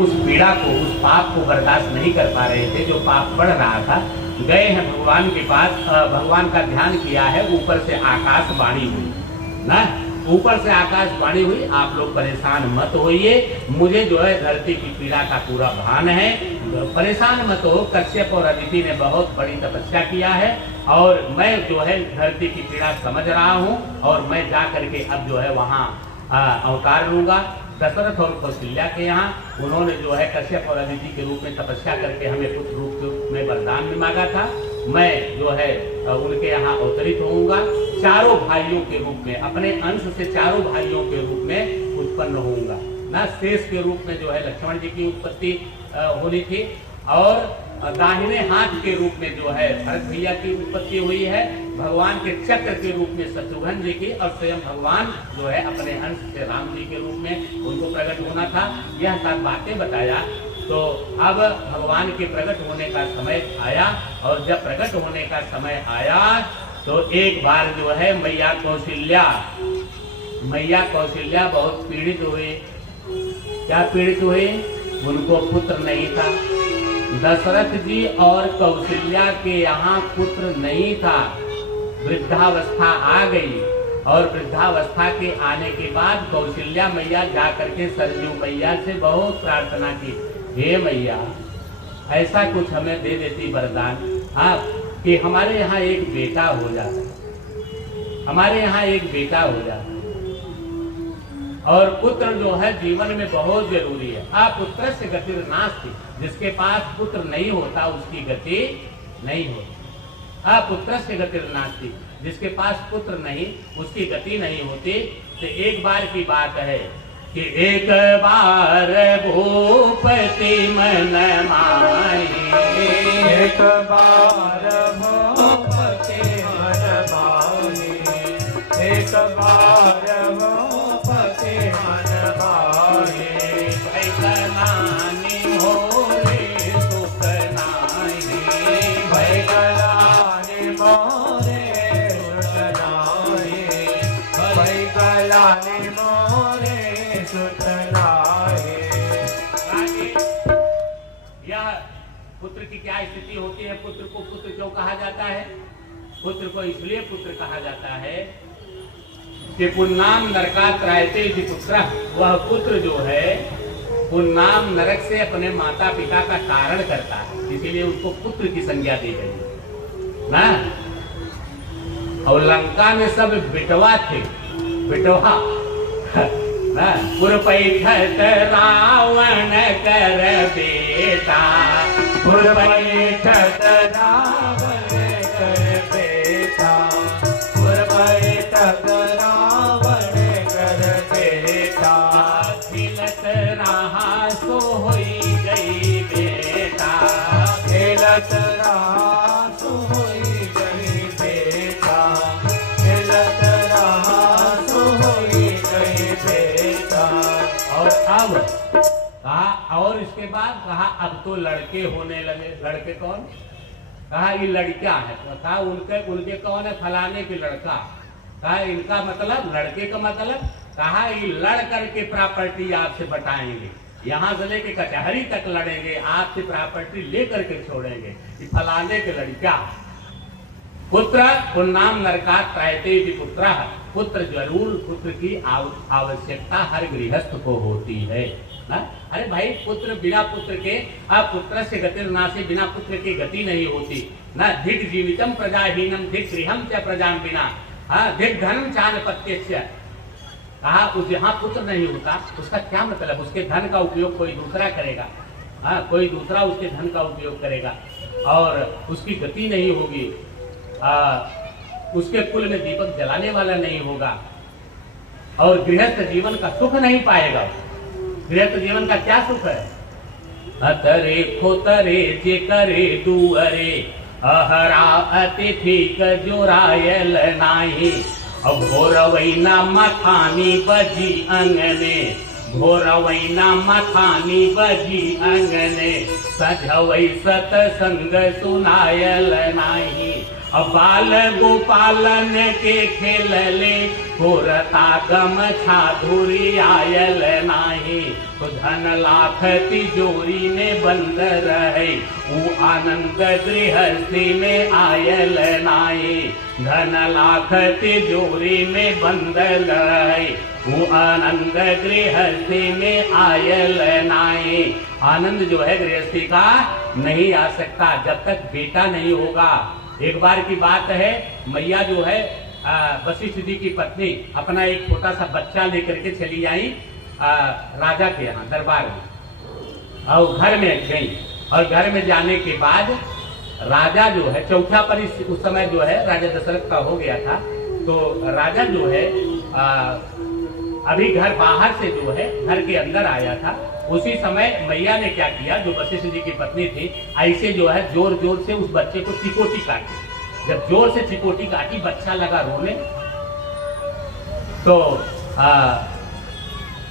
उस पीड़ा को, उस पाप को बर्दाश्त नहीं कर पा रहे थे, जो पाप बढ़ रहा था। गए हैं भगवान के पास, भगवान का ध्यान किया है, ऊपर से आकाशवाणी हुई ना, ऊपर से आकाशवाणी हुई, आप लोग परेशान मत होइए, मुझे जो है धरती की पीड़ा का पूरा भान है, परेशान मत हो। कश्यप और अदिति ने बहुत बड़ी तपस्या किया है और मैं जो है धरती की पीड़ा समझ रहा हूँ और मैं जा करके अब जो है वहाँ अवतार लूंगा। दशरथ और कौशल्या के यहाँ उन्होंने जो है कश्यप और अदिति के रूप में तपस्या करके हमें पुत्र रूप में वरदान भी मांगा था। मैं जो है उनके यहाँ अवतरित होऊंगा, चारों भाइयों के रूप में, अपने अंश से चारों भाइयों के रूप में उत्पन्न होऊंगा ना। शेष के रूप में जो है लक्ष्मण जी की उत्पत्ति होनी थी और दाहिने हाथ के रूप में जो है भरत भैया की उत्पत्ति हुई है, भगवान के चक्र के रूप में शत्रुघ्न जी की, और स्वयं भगवान जो है अपने अंश से राम जी के रूप में उनको प्रकट होना था। यह सब बातें बताया तो अब भगवान के प्रकट होने का समय आया और जब प्रकट होने का समय आया तो एक बार जो है मैया कौशल्या बहुत पीड़ित हुए। क्या पीड़ित हुए? उनको पुत्र नहीं था। दशरथ जी और कौशल्या के यहाँ पुत्र नहीं था। वृद्धावस्था आ गई और वृद्धावस्था के आने के बाद कौशल्या मैया जा करके सरजू मैया से बहुत प्रार्थना की, हे मैया ऐसा कुछ हमें दे देती वरदान, हाँ, कि हमारे यहाँ एक बेटा हो जाता, हमारे यहाँ एक बेटा हो जाता। और पुत्र जो है जीवन में बहुत जरूरी है। पुत्र से गति नास्ति, जिसके पास पुत्र नहीं होता उसकी गति नहीं होती। पुत्र से गति नास्ति, जिसके पास पुत्र नहीं उसकी गति नहीं होती। तो एक बार की बात है कि एक बार भूपति मन माही, एक बार भूपति मन माही, एक बार भूपति मन माही, भैगलानी मोरे सुख नाही, भैगलानी मोरे सुख नाही, भैगलानी मोरे सुख नाही। यह पुत्र की क्या स्थिति होती है? पुत्र को पुत्र क्यों कहा जाता है? पुत्र को इसलिए पुत्र कहा जाता है कि पुन्नाम नरकात् त्रायते इति पुत्रः, वह पुत्र जो है पुन्नाम नरक से अपने माता पिता का तारण करता है, इसीलिए उसको पुत्र की संज्ञा दी गई ना। और लंका में सब बिटवा थे, बिटवा ना। पुरपैठत रावण कर बेटा, पुरपैठत रावण कर बेटा, पुरपैठत रावण कर बेटा, खिलत रहा सो होई गई बेटा, खिलत रहा सो होई गई बेटा, खिलत रहा सो होई गई बेटा। और अब कहा, और इसके बाद कहा अब तो लड़के होने लगे। लड़के कौन? कहा ये लड़कियां है। तो कहा उनके कौन है? फलाने के लड़का। कहा इनका मतलब, लड़के का मतलब, कहा ये लड़ करके प्रॉपर्टी आपसे बटाएंगे, यहाँ से लेके कचहरी तक लड़ेंगे, आपसे प्रॉपर्टी लेकर के छोड़ेंगे। ये फलाने के लड़का। पुत्र पुन्नाम नरकात् त्रायते इति पुत्रः, पुत्र जरूर, पुत्र की आवश्यकता हर गृहस्थ को होती है ना। अरे भाई पुत्र, बिना पुत्र के पुत्र से गतिर्नासी, बिना पुत्र की गति नहीं होती ना। धिक जीवितम प्रजाहीनम धिक गृहम च प्रजाम बिना, धिक धनम चानपत्यस्य। कहा उस जहाँ पुत्र नहीं होता उसका क्या मतलब? उसके धन का उपयोग कोई दूसरा करेगा, कोई दूसरा उसके धन का उपयोग करेगा और उसकी गति नहीं होगी, उसके कुल में दीपक जलाने वाला नहीं होगा और गृहस्थ जीवन का सुख नहीं पाएगा। गृहस्थ जीवन का क्या सुख है? अतरे खोतरे जे करे दुअरे, अहरा अतिथि जोरायल नाही, घोरवैना मथानी बजी अंगने, घोरवैना मथानी बजी अंगने, सजवै सतसंग सुनायल नाही, अब बाल गोपालन के खेलले पुरता गम छाधुरी आयल नाही, तो धन लाख तिजोरी में बंद रहे, वो आनंद गृहस्थी में आयल नाही। धन लाख तिजोरी में बंद रहे, वो आनंद गृहस्थी में आयल नाही। आनंद जो है गृहस्थी का नहीं आ सकता जब तक बेटा नहीं होगा। एक बार की बात है, मैया जो है वशिष्ठ जी की पत्नी अपना एक छोटा सा बच्चा लेकर के चली आई राजा के यहाँ दरबार में, और घर में गई। और घर में जाने के बाद राजा जो है चौथा पर उस समय जो है राजा दशरथ का हो गया था, तो राजा जो है अभी घर बाहर से जो है घर के अंदर आया था। उसी समय मैया ने क्या किया, जो वशिष्ठ जी की पत्नी थी, ऐसे जो है जोर जोर से उस बच्चे को चिकोटी काटी। जब जोर से चिकोटी काटी, बच्चा लगा रोने, तो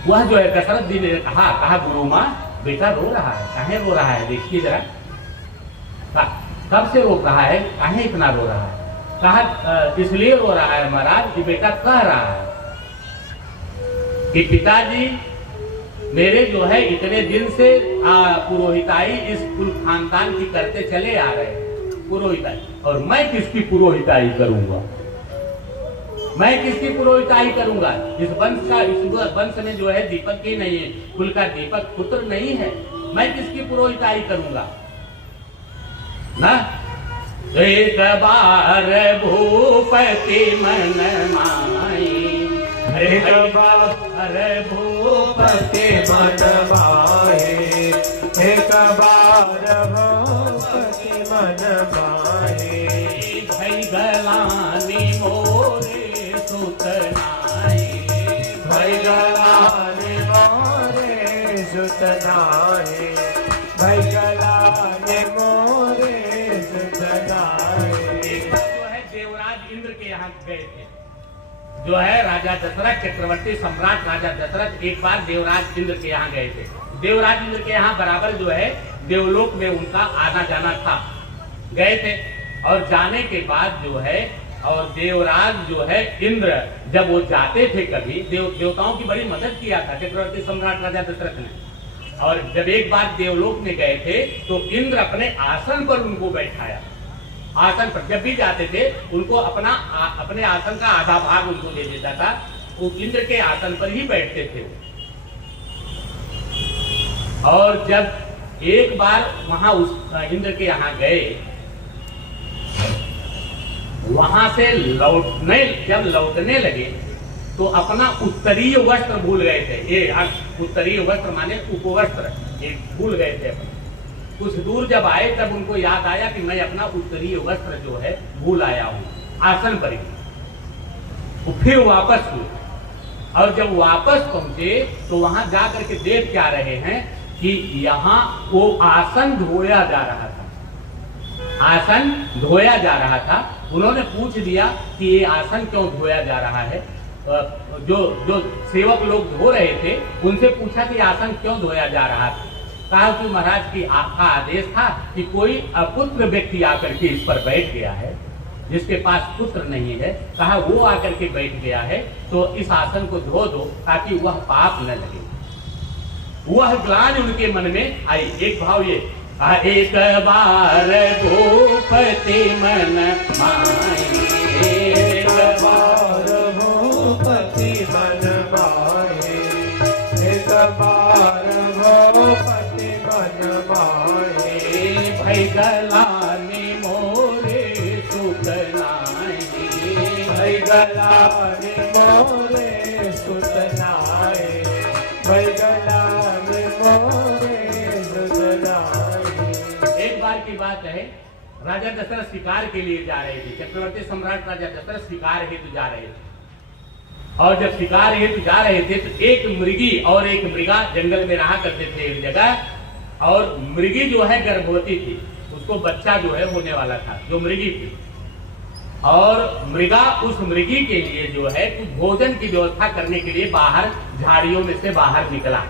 वह जो है दशरथ जी ने कहा गुरु माँ बेटा रो रहा है, काहे रो रहा है, देखिए जरा, कब से रो रहा है, काहे इतना रो रहा है। कहा इसलिए रो रहा है महाराज कि बेटा कह रहा है कि पिताजी मेरे जो है इतने दिन से पुरोहिताई इस कुल खानदान की करते चले आ रहे हैं, पुरोहिताई, और मैं किसकी पुरोहिताई करूंगा, मैं किसकी पुरोहिताई करूंगा। इस वंश में जो है दीपक ही नहीं है, कुल का दीपक पुत्र नहीं है, मैं किसकी पुरोहिताई करूंगा ना। एक बार भूपति मन माई, एक बार भूपति मन माए, एक बार भूपति मन माए, भई गलानी मोरे सुतनाए, भई गलानी मोरे सुतनाए, भई गलानी मोरे सुतनाए। जो है देवराज इंद्र के यहाँ गए थे, जो है राजा दशरथ चक्रवर्ती सम्राट राजा दशरथ एक बार देवराज इंद्र के यहाँ गए थे। देवराज इंद्र के यहाँ बराबर जो है देवलोक में उनका आना जाना था, गए थे। और जाने के बाद जो है, और देवराज जो है इंद्र जब वो जाते थे कभी, देवताओं की बड़ी मदद किया था चक्रवर्ती सम्राट राजा दशरथ ने। और जब एक बार देवलोक में गए थे तो इंद्र अपने आसन पर उनको बैठाया, आसन पर जब भी जाते थे उनको अपने आसन का आधा भाग उनको दे देता था, वो इंद्र के आसन पर ही बैठते थे। और जब एक बार वहां उस इंद्र के यहाँ गए, वहां से जब लौटने लगे तो अपना उत्तरीय वस्त्र भूल गए थे। ये उत्तरीय वस्त्र माने उपवस्त्र, ये भूल गए थे अपना। कुछ दूर जब आए तब उनको याद आया कि मैं अपना उत्तरीय वस्त्र जो है भूल आया हूं, आसन पर ही। तो फिर वापस हुए, और जब वापस पहुंचे तो वहां जाकर के देख क्या रहे हैं कि यहाँ वो आसन धोया जा रहा था, आसन धोया जा रहा था। उन्होंने पूछ दिया कि ये आसन क्यों धोया जा रहा है। जो सेवक लोग धो रहे थे उनसे पूछा कि आसन क्यों धोया जा रहा था। कहा कि महाराज की आपका आदेश था कि कोई अपुत्र व्यक्ति आकर के इस पर बैठ गया है, जिसके पास पुत्र नहीं है, कहा वो आकर के बैठ गया है, तो इस आसन को धो दो ताकि वह पाप न लगे। वह ग्लानि उनके मन में आई। एक भाव ये, एक बार भूपति मन माए, एक बार भूपति मन माए, एक बार भूपति मन माए, भई गलानि मोरे सुतनाए, भई गलानि मोरे सुतनाए, भई गलानि मोरे सुतनाए। एक बार की बात है, राजा दशरथ शिकार के लिए जा रहे थे, चक्रवर्ती सम्राट राजा दशरथ शिकार हेतु जा रहे थे। और जब शिकार हेतु जा रहे थे तो एक मृगी और एक मृगा जंगल में रहा करते थे एक जगह, और मृगी जो है गर्भवती थी, उसको बच्चा जो है होने वाला था, जो मृगी थी। और मृगा उस मृगी के लिए जो है कुछ भोजन की व्यवस्था करने के लिए बाहर झाड़ियों में से बाहर निकला।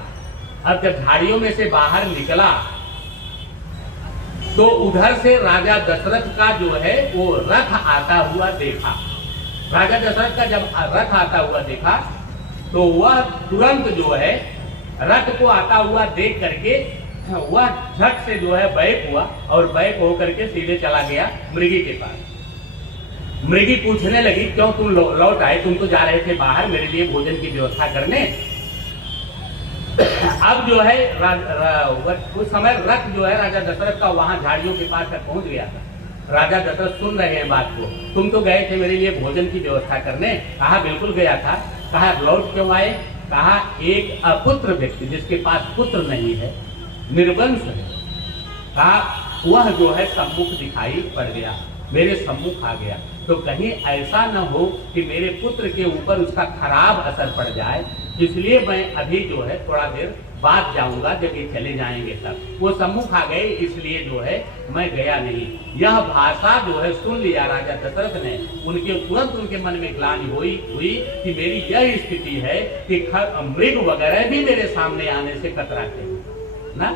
अब जब झाड़ियों में से बाहर निकला तो उधर से राजा दशरथ का जो है वो रथ आता हुआ देखा। राजा दशरथ का जब रथ आता हुआ देखा तो वह तुरंत जो है रथ को आता हुआ देख करके वह झट से जो है बैक हुआ और बैक होकर के सीधे चला गया मृगी के पास। मृगी पूछने लगी, क्यों तुम लौट आए? तुम तो जा रहे थे बाहर मेरे लिए भोजन की व्यवस्था करने। अब जो है उस समय रथ जो है राजा दशरथ का वहां झाड़ियों के पास तक पहुंच गया था। राजा दशरथ सुन रहे हैं बात को। तुम तो गए थे मेरे लिए भोजन की व्यवस्था करने। कहा बिल्कुल गया था। कहा लौट क्यों आए? कहा एक अपुत्र व्यक्ति जिसके पास पुत्र नहीं है, निर्वंश है, कहा वह जो है सम्मुख दिखाई पड़ गया, मेरे सम्मुख आ गया। तो कहीं ऐसा न हो कि मेरे पुत्र के ऊपर उसका खराब असर पड़ जाए, इसलिए मैं अभी जो है थोड़ा देर बाद जाऊंगा, जब ये चले जाएंगे तब। वो सम्मुख आ गए इसलिए जो है मैं गया नहीं। यह भाषा जो है सुन लिया राजा दशरथ ने। तुरंत उनके मन में ग्लानि हुई कि मेरी यह स्थिति है कि मृग वगैरह भी मेरे सामने आने से कतराते हैं ना।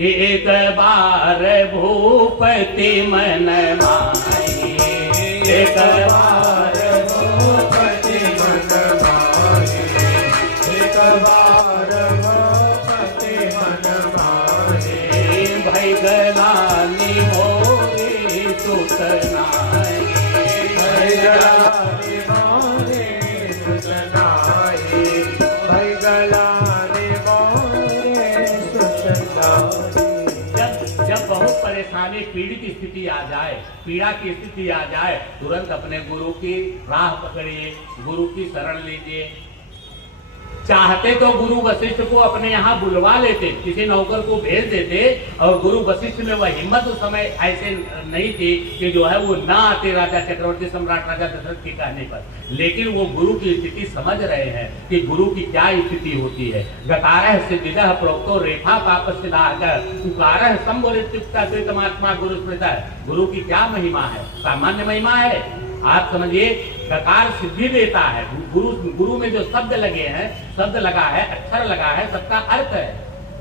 एक बार भूपति मन माही, एक बार भूपति मन माही, एक बार भूपति मन माही, भई गलानी मोरी सुत नाई, भई गलानी मोरी सुत नाई, भई गलानी मोरी सुत नाई। जब बहुत परेशानी पीड़ित स्थिति आ जाए, पीड़ा की स्थिति आ जाए, तुरंत अपने गुरु की राह पकड़िए, गुरु की शरण लीजिए। चाहते तो गुरु वशिष्ठ को अपने यहाँ बुलवा लेते, किसी नौकर को भेज देते, और गुरु वशिष्ठ में वह हिम्मत उस समय ऐसे नहीं थी कि जो है वो ना आते राजा चक्रवर्ती सम्राट राजा दशरथ के कहने पर। लेकिन वो गुरु की स्थिति समझ रहे हैं कि गुरु की क्या स्थिति होती है। गकारः सिद्धिदः प्रोक्तो रेखा पापस्थिदाः उकारः संभोरित्युक्ता द्वैतमात्मा गुरु स्मृतः। गुरु की क्या महिमा है? सामान्य महिमा है? आप समझिए, गकार सिद्धि देता है। गुरु में जो शब्द लगे हैं, शब्द लगा है, अक्षर लगा है, सबका अर्थ है।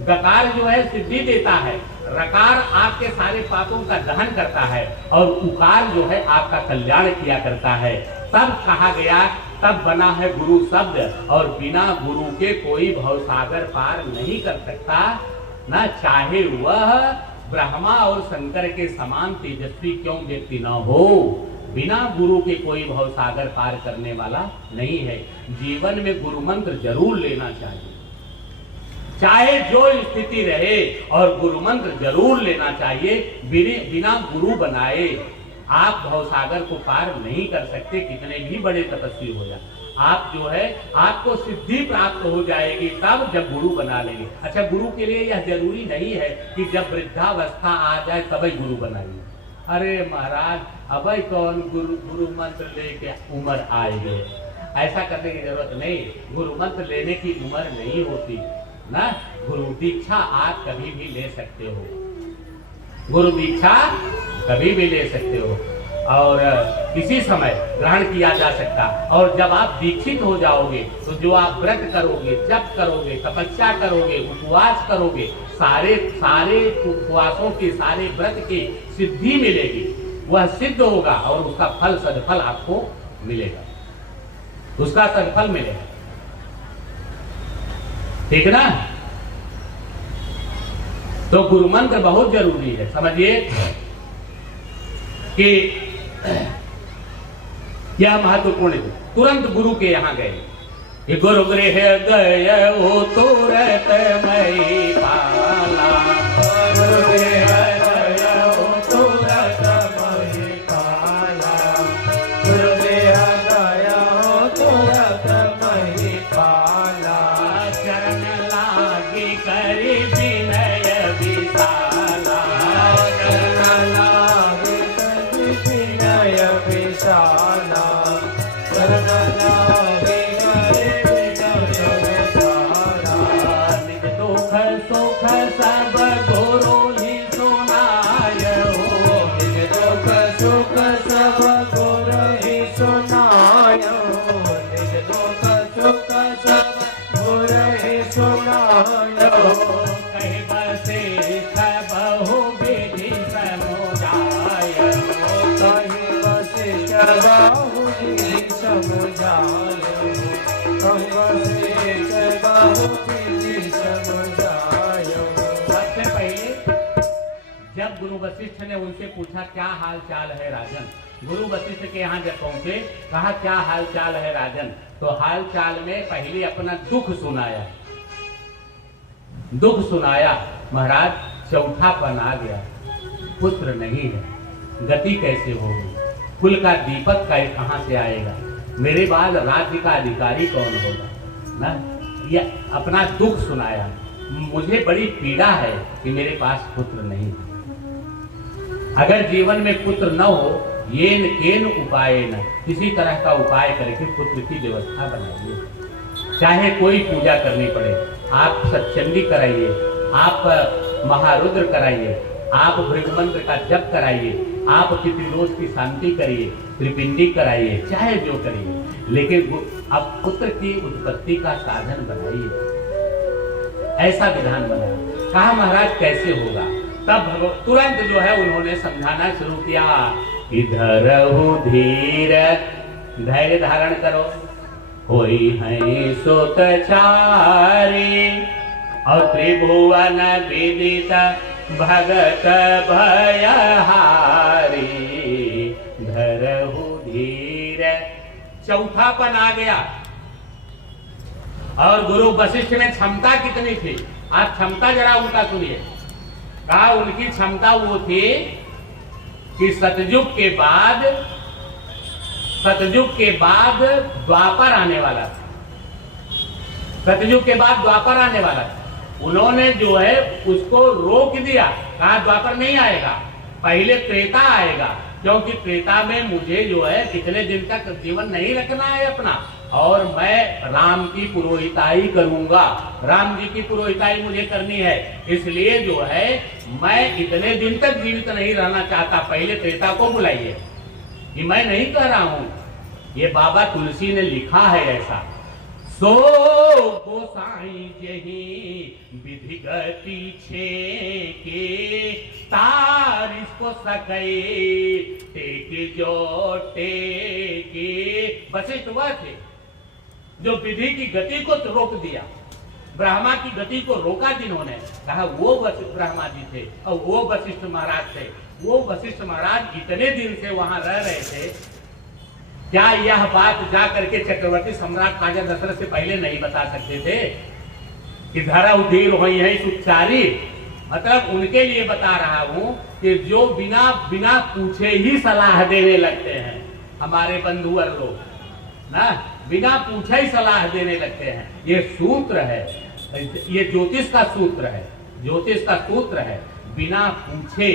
गकार जो है सिद्धि देता है, रकार आपके सारे पापों का दहन करता है, और उकार जो है आपका कल्याण किया करता है। तब कहा गया, तब बना है गुरु शब्द, और बिना गुरु के कोई भवसागर पार नहीं कर सकता, न चाहे वह ब्रह्मा और शंकर के समान तेजस्वी क्यों व्यक्ति न हो। बिना गुरु के कोई भवसागर पार करने वाला नहीं है। जीवन में गुरु मंत्र जरूर लेना चाहिए, चाहे जो स्थिति रहे, और गुरु मंत्र जरूर लेना चाहिए। बिना गुरु बनाए आप भवसागर को पार नहीं कर सकते, कितने भी बड़े तपस्वी हो जाए। आप जो है आपको सिद्धि प्राप्त हो जाएगी तब जब गुरु बना लेंगे। अच्छा, गुरु के लिए यह जरूरी नहीं है कि जब वृद्धावस्था आ जाए तभी गुरु बनाइए। अरे महाराज, अब कौन गुरु मंत्र लेके उम्र आएगी, ऐसा करने की जरूरत नहीं। गुरु मंत्र लेने की उम्र नहीं होती ना। गुरु दीक्षा आप कभी भी ले सकते हो, गुरु दीक्षा कभी भी ले सकते हो, और किसी समय ग्रहण किया जा सकता। और जब आप दीक्षित हो जाओगे तो जो आप व्रत करोगे, जप करोगे, तपस्या करोगे, उपवास करोगे, सारे उपवासों के, सारे व्रत की सिद्धि मिलेगी, वह सिद्ध होगा, और उसका फल, सदफल आपको मिलेगा, उसका सदफल मिलेगा। ठीक ना? तो गुरु मंत्र बहुत जरूरी है। समझिए कि यह महत्वपूर्ण है। तुरंत गुरु के यहाँ गए। गुरु गृह गए हो तुरत मई पाला, गुरु गृह गए हो तुरत मई पाला, गुरु गृह गए हो तुरत मई पाला, चरण लागी करी विनय विशाला, चरण लागी करी विनय विशाला, चरण लागी सुख सब गुरु ही सुनायो, निज दुख सुख सब गुरु ही सुनायो, निज दुख सुख सब गुरु ही सुनायो, कहीं बसे बहु विध वशिष्ठ ने उनसे पूछा क्या हाल चाल है राजन। गुरु वशिष्ठ के यहाँ जब पहुंचे, कहा क्या हाल चाल है राजन। तो हाल चाल में पहले अपना दुख सुनाया। दुख सुनाया, महाराज चौथापन आ गया, पुत्र नहीं है, गति कैसे होगी, कुल का दीपक कहाँ से आएगा, मेरे बाद राज्य का अधिकारी कौन होगा ना। यह अपना दुख सुनाया, मुझे बड़ी पीड़ा है कि मेरे पास पुत्र नहीं है। अगर जीवन में पुत्र न हो, येन केन उपाय न, किसी तरह का उपाय करके पुत्र की व्यवस्था बनाइए। चाहे कोई पूजा करनी पड़े, आप सत्संगी कराइए, आप महारुद्र कराइए, आप भृगुमंत्र का जप कराइए, आप पितृदोष की शांति करिए, त्रिपिंडी कराइए, चाहे जो करिए, लेकिन अब पुत्र की उत्पत्ति का साधन बनाइए। ऐसा विधान बनाया। कहा महाराज कैसे होगा। तब तुरंत जो है उन्होंने समझाना शुरू किया, इधर धीर, धैर्य धारण करो, होई है सोतचारी, और त्रिभुवन विदित भगत भयहारी, धरहु धीर। चौथापन आ गया। और गुरु वशिष्ठ में क्षमता कितनी थी, आप क्षमता जरा उनका सुनिए। कहा उनकी क्षमता वो थी कि सतयुग के बाद द्वापर आने वाला था। सतयुग के बाद द्वापर आने वाला था। उन्होंने जो है उसको रोक दिया, कहा द्वापर नहीं आएगा, पहले त्रेता आएगा, क्योंकि त्रेता में मुझे जो है कितने दिन तक जीवन नहीं रखना है अपना, और मैं राम की पुरोहिताई करूंगा, राम जी की पुरोहिताई मुझे करनी है, इसलिए जो है मैं इतने दिन तक जीवित नहीं रहना चाहता, पहले त्रेता को बुलाइए। ये मैं नहीं कह रहा हूं, ये बाबा तुलसी ने लिखा है ऐसा। सो गोसाई जही विधि गति छे के, तार इसको सके टेक जो टेके। वशिष्ठ वह थे जो विधि की गति को रोक दिया, ब्रह्मा की गति को रोका जिन्होंने, कहा वो ब्रह्मा जी थे और वो वशिष्ठ महाराज थे। वो वशिष्ठ महाराज इतने दिन से वहां रह रहे थे, क्या यह बात जा करके चक्रवर्ती सम्राट राजा दशरथ से पहले नहीं बता सकते थे कि धरा उधीर हुई है सुचारी। मतलब उनके लिए बता रहा हूं कि जो बिना बिना पूछे ही सलाह देने लगते हैं, हमारे बंधुवर लोग ना, बिना पूछे ही सलाह देने लगते हैं। ये सूत्र है, ये ज्योतिष का सूत्र है, ज्योतिष का सूत्र है, बिना पूछे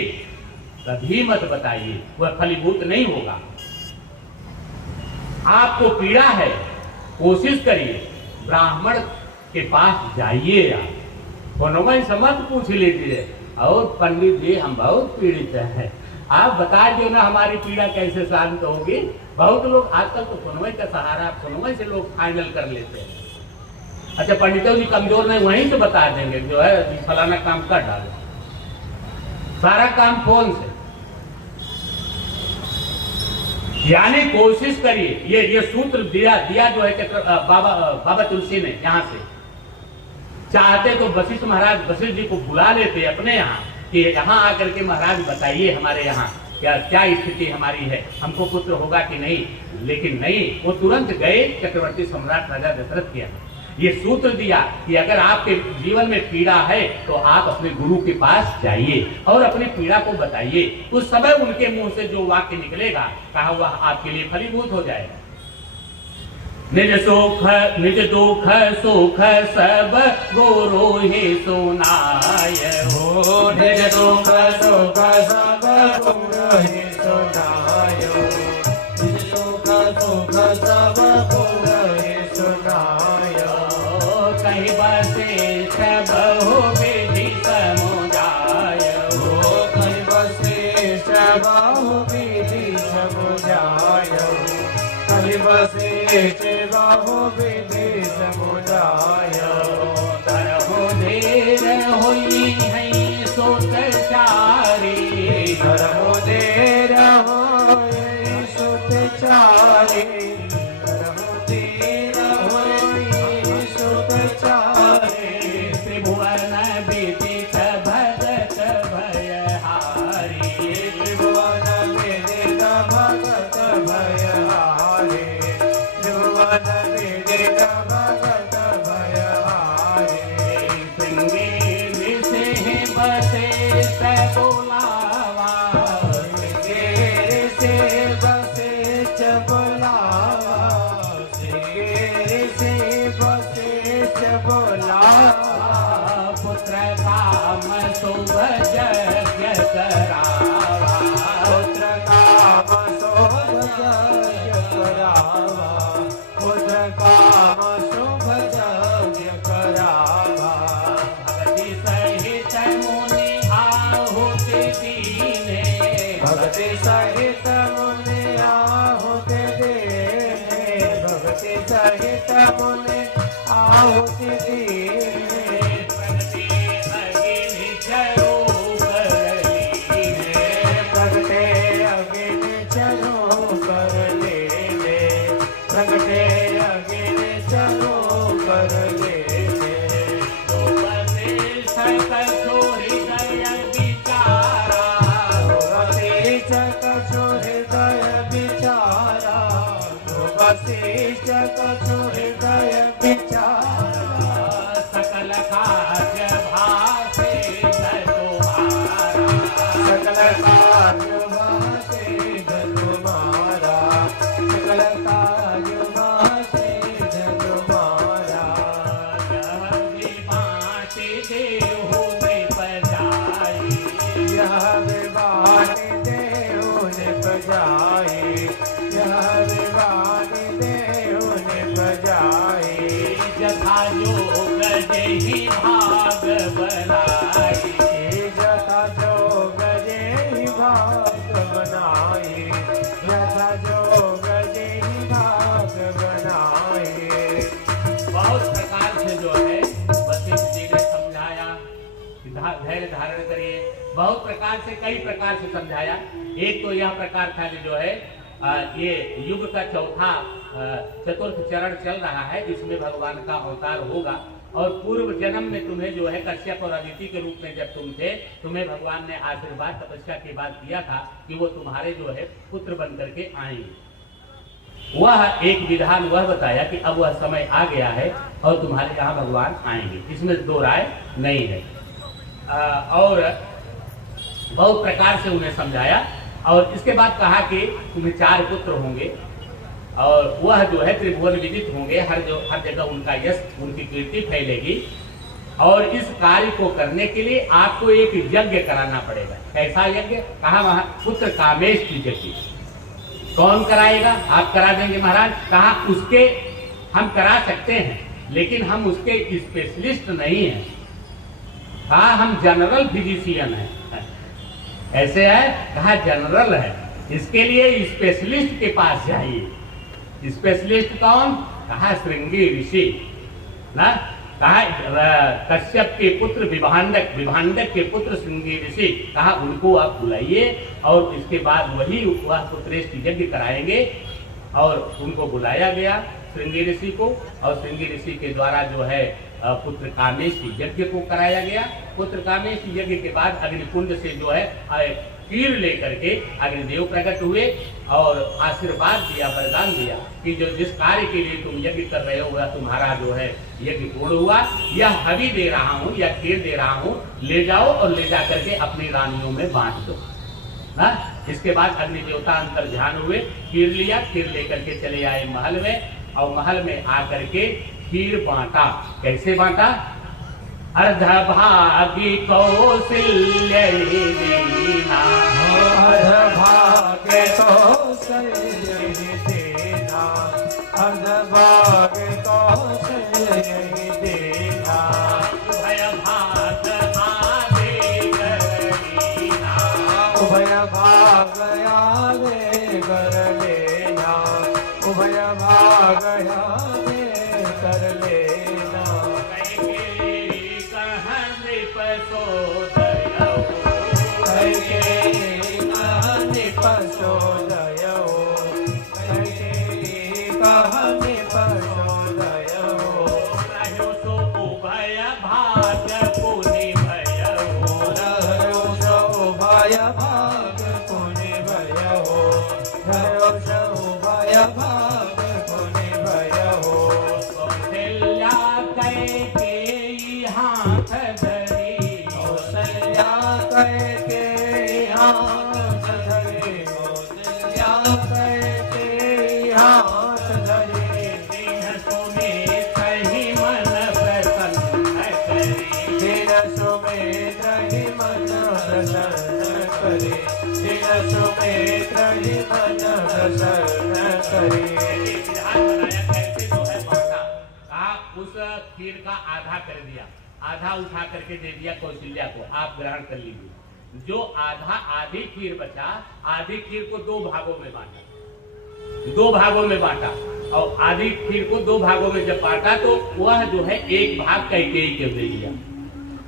कभी मत बताइए, वह फलीभूत नहीं होगा। आपको पीड़ा है, कोशिश करिए, ब्राह्मण के पास जाइए, आप से मत पूछ लीजिए, और पंडित जी हम बहुत पीड़ित हैं, आप बता दो ना हमारी पीड़ा कैसे शांत होगी। बहुत लोग आजकल तो फोनवे का सहारा, फोनवे से लोग फाइनल कर लेते हैं। अच्छा पंडितों जी कमजोर नहीं, वहीं से बता देंगे जो है फलाना काम कर डालो, सारा काम फोन से। यानी कोशिश करिए। ये सूत्र दिया जो है बाबा तुलसी ने यहाँ से। चाहते तो वशिष्ठ महाराज वशिष्ठ जी को बुला लेते अपने यहाँ कि यहाँ आकर के महाराज बताइए हमारे यहाँ क्या स्थिति हमारी है, हमको पुत्र होगा कि नहीं, लेकिन नहीं, वो तुरंत गए चक्रवर्ती सम्राट राजा दशरथ के यहाँ। ये सूत्र दिया कि अगर आपके जीवन में पीड़ा है तो आप अपने गुरु के पास जाइए और अपनी पीड़ा को बताइए। उस समय उनके मुंह से जो वाक्य निकलेगा, कहा वह आपके लिए फलीभूत हो जाएगा। निज दुख सुख सब गुरु ही सुनाय हो, निज दुख सुख सब गुरु ही सुनाय, निज दुख सुख सब गुरु ही सुनाय। कहीं वशिष्ठ बहु विधि समुदाय हो, कहीं वशिष्ठ बहु विधि समुदाय, कहीं वशिष्ठ बहु विधि समुदाय। धरहु धीर हुई है सुतचारी, धरहु धीर हुई सुतचारी, धरहु धीर हुई सुतचारी। त्रिभुवन विदित भगत भयहारी, वशिष्ठ बोलावा, श्रृंगेरी से वशिष्ठ बोलावा, श्रृंगेरी से वशिष्ठ बोलावा, पुत्र काम शुभ यज्ञ करावा, पुत्र काम शुभ यज्ञ करावा, पुत्र काम शुभ यज्ञ करावा, भक्ति सहित मुनि आहुति दीने, भक्ति सहित मुनि आहुति दीने, भक्ति सहित मुनि आहुति दीने, प्रगति अग्नि चरो करलीने, प्रगटे अग्नि चलो कर लेने, प्रगटे अग्नि चलो कर लेने, तो वशिष्ठ कछो हृदय विचारा, वशिष्ठ कछो हृदय विचारा, वशिष्ठ कछो हृदय विचारा, सकल कार्य भाषे तुम्हारा, सकल कार्य भाषे तुम्हारा, सकल कार्य भाषे तुम्हारा, यह विभाति देहु निपजाई, यह विवाहि देहु निपजाई, यह विवाहि देहु निपजाई, यथा योग जेहि भाग बनाई, यथा जोग जेहि भाग बनाई, यथा जोग जेहि भाग बनाई। बहुत प्रकार से जो है वशिष्ठ जी ने समझाया कि धैर्य धारण करिए, बहुत प्रकार से कई प्रकार से समझाया। एक तो यह प्रकार था कि जो है ये युग का चौथा चतुर्थ चरण चल रहा है, जिसमें भगवान का अवतार होगा और पूर्व जन्म में तुम्हें जो है कश्यप और अदिति के रूप में जब तुम थे, तुम्हें भगवान ने आशीर्वाद तपस्या के बाद दिया था कि वो तुम्हारे जो है पुत्र बन करके आएंगे। वह एक विधान वह बताया कि अब वह समय आ गया है और तुम्हारे यहाँ भगवान आएंगे, इसमें दो राय नहीं है। और बहुत प्रकार से उन्हें समझाया और इसके बाद कहा कि तुम्हें 4 पुत्र होंगे और वह जो है त्रिभुवन विदित होंगे, हर जगह उनका यश उनकी कीर्ति फैलेगी और इस कार्य को करने के लिए आपको एक यज्ञ कराना पड़ेगा। कैसा यज्ञ? कहा वहां पुत्र कामेश की यज्ञ। कौन कराएगा? आप करा देंगे महाराज? कहा उसके हम करा सकते हैं लेकिन हम उसके स्पेशलिस्ट नहीं हैं। कहा हम जनरल फिजिशियन हैं। ऐसे है? कहा जनरल है, इसके लिए स्पेशलिस्ट के पास जाइए। स्पेशलिस्ट कौन? कहा श्रृंगी ऋषि ना, कहा कश्यप के पुत्र विभांडक, विभांडक के पुत्र श्रृंगी ऋषि। कहा उनको आप बुलाइए और इसके बाद वही वह पुत्रेष्ठ यज्ञ कराएंगे। और उनको बुलाया गया श्रृंगी ऋषि को और श्रृंगी ऋषि के द्वारा जो है पुत्र कामेश यज्ञ को कराया गया। पुत्र कामेश यज्ञ के बाद अग्निकुंड से जो है तीर लेकर के अग्निदेव प्रकट हुए और आशीर्वाद दिया, वरदान दिया कि जो जिस कार्य के लिए तुम यज्ञ कर रहे हो वह तुम्हारा जो है यज्ञ पूर्ण हुआ। यह हवि दे रहा हूँ या खीर दे रहा हूँ, ले जाओ और ले जा करके अपनी रानियों में बांट दो ना। इसके बाद अग्नि देवता अंतर ध्यान हुए, खीर लिया, खीर लेकर के चले आए महल में और महल में आकर के खीर बांटा। कैसे बांटा? अर्धभागी कौशल्य दीना, अर्धभागे कौशल्य देना, अर्धभागे कौशल्य देना, उभय भाग आगे करीना, उभय भाग आगे कर लेना, उभय भाग आगे कर लेना। भाग पुनि भय हो, कौशल्या कैकेयी हाथ धरी, कौशल्या ही मन प्रसन्न करे, दीन सुमित्र ही मन प्रसन्न करे। ये विधान बनाया कैसे जो है बांटा, कहा उस खीर का आधा कर दिया, आधा उठा करके दे दिया कौशल्या को, आप ग्रहण कर लीजिए। जो आधी खीर बचा, आधी खीर को 2 भागों में बांटा, 2 भागों में बांटा, और आधी खीर को 2 भागों में जब बांटा तो वह जो है 1 भाग कैकेयी के दे दिया,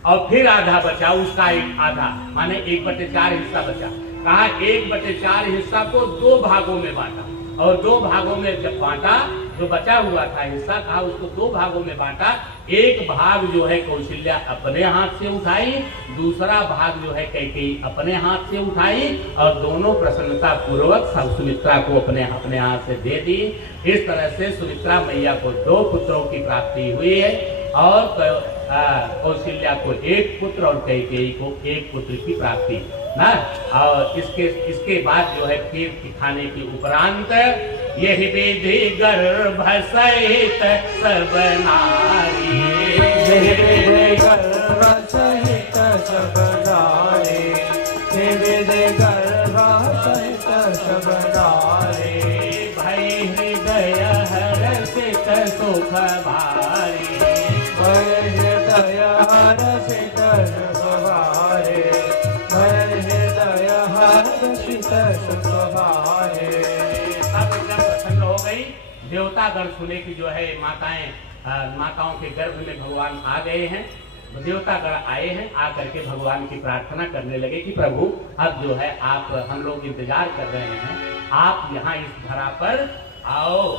और फिर आधा बचा, उसका एक आधा माने 1/4 हिस्सा बचा। कहा 1/4 हिस्सा को 2 भागों में बांटा, और 2 भागों में जब बांटा, जो बचा हुआ था हिस्सा, कहा उसको 2 भागों में बांटा। एक भाग जो है कौशल्या अपने हाथ से उठाई, दूसरा भाग जो है कैकेयी अपने हाथ से उठाई, और दोनों प्रसन्नता पूर्वक सुमित्रा को अपने हाथ से दे दी। इस तरह से सुमित्रा मैया को 2 पुत्रों की प्राप्ति हुई है, और कौशल्या को 1 पुत्र और कैकेयी को 1 पुत्र की प्राप्ति ना। और इसके बाद जो है खीर खाने के उपरांत यही विधि गर्भ सहित सब नारी, यही विधि गर्भ सहित सब नारी, यही विधि गर्भ सहित सब नारी। भई हृदय हर्षित सुख भारी, भय हृदय हर्षित सुख भारी, भय हृदय हर्षित सुख भारी। अब जब प्रसन्न हो गई, देवतागण सुने कि जो है माताओं के गर्भ में भगवान आ गए हैं, देवतागण आए हैं, आकर के भगवान की प्रार्थना करने लगे कि प्रभु अब जो है आप, हम लोग इंतजार कर रहे हैं, आप यहाँ इस धरा पर आओ।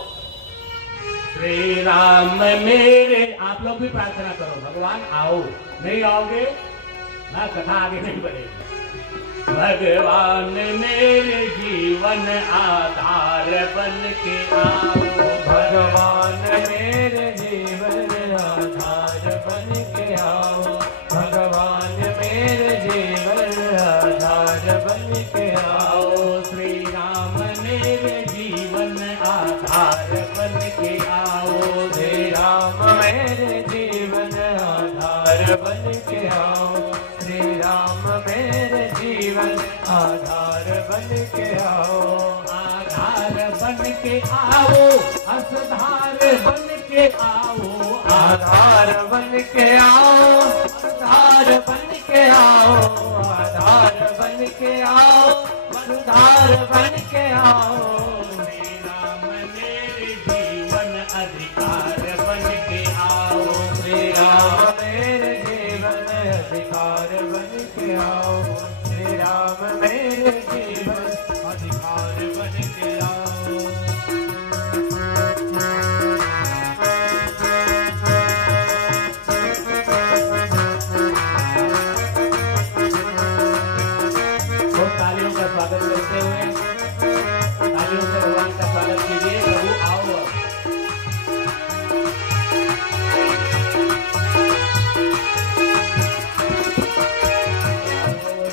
श्री राम मेरे, आप लोग भी प्रार्थना करो, भगवान आओ, नहीं आओगे ना कथा आगे नहीं बढ़ेगी। भगवान मेरे जीवन आधार बन के आओ, भगवान मेरे जीवन आधार बन के आओ, भगवान मेरे जीवन आधार बन के आओ। श्री राम मेरे जीवन आधार बन के आओ, श्री राम मेरे जीवन आधार बन के आओ, श्री राम मेरे जीवन आधार बन के आओ। आधार बन के आओ, असधार बन के आओ, आधार बन के आओ, आधार बन के आओ, आधार बन के आओ, आधार बन के आओ। श्री राम मेरे जीवन अधिकार बन के आओ, श्री राम मेरे जीवन अधिकार बन के आओ, श्री राम मेरे जीवन अधिकार बन के आओ। तो तालियों का स्वागत करते हुए, तालियों से भगवान का स्वागत कीजिए। प्रभु आओ अब।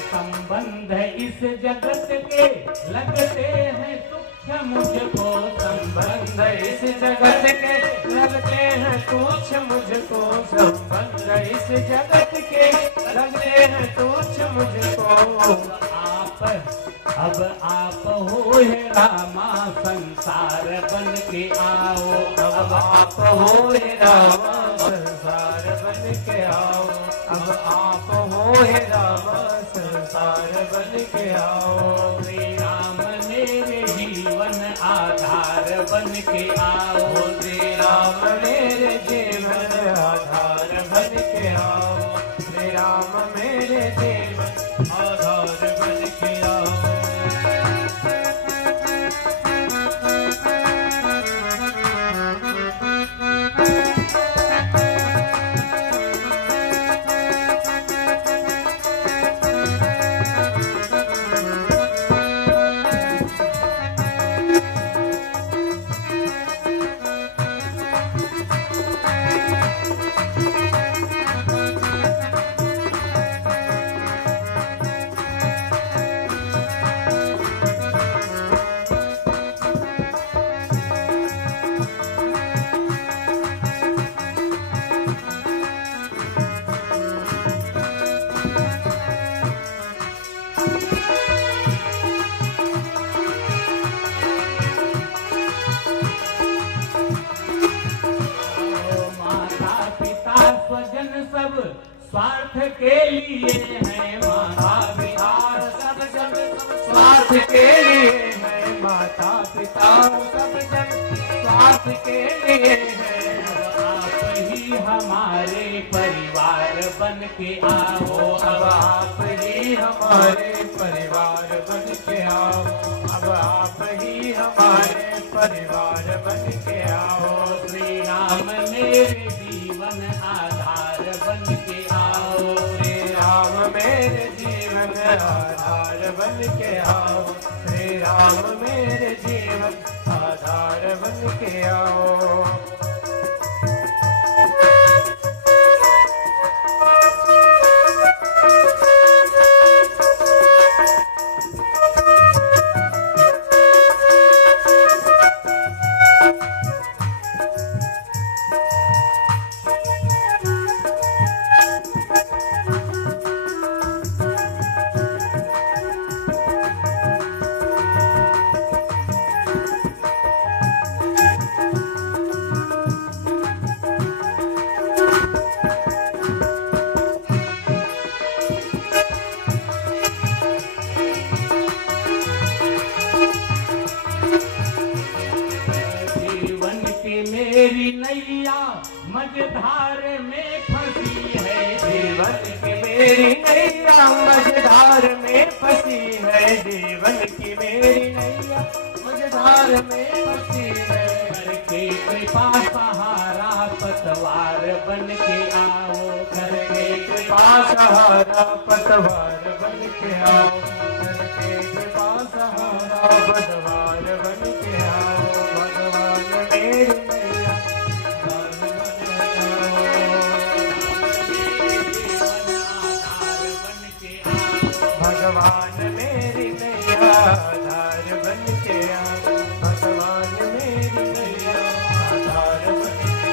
संबंध इस जगत के लगते हैं तुच्छ मुझको, संबंध इस जगत के लगते हैं तुच्छ मुझको, संबंध इस जगत के लगते हैं तुच्छ मुझको। अब आप हो हे रामा संसार बन के आओ, अब आप हो हे रामा संसार बन के आओ, अब आप हो हे रामा संसार बन के आओ। श्री राम मेरे जीवन आधार बन के आओ, श्री राम मेरे जीवन आधार बन के आओ, श्री राम मेरे जीवन आधार बन के आओ। के लिए है, माता पिता सब जन स्वार्थ के लिए है। आप ही हमारे परिवार बन के आओ, अब आप ही हमारे परिवार बन के आओ, अब आप ही हमारे परिवार बन के आओ। श्री राम मेरे जीवन आधार बन के आओ, श्री राम मेरे जीवन आधार बन के आओ, श्री राम मेरे जीवन आधार बन के आओ। मेरी नैया मझधार में फंसी है, जीवन की मेरी नैया मझधार में फंसी है, जीवन की मेरी नैया मझधार में फंसी है। करके कृपा सहारा पतवार बन के आओ, करके कृपा सहारा पतवार बन के आओ, करके कृपा सहारा पतवार बन के आओ। भगवान मेरी भगवान मेरी नैया आधार बन के आओ, भगवान मेरी नैया आधार बन के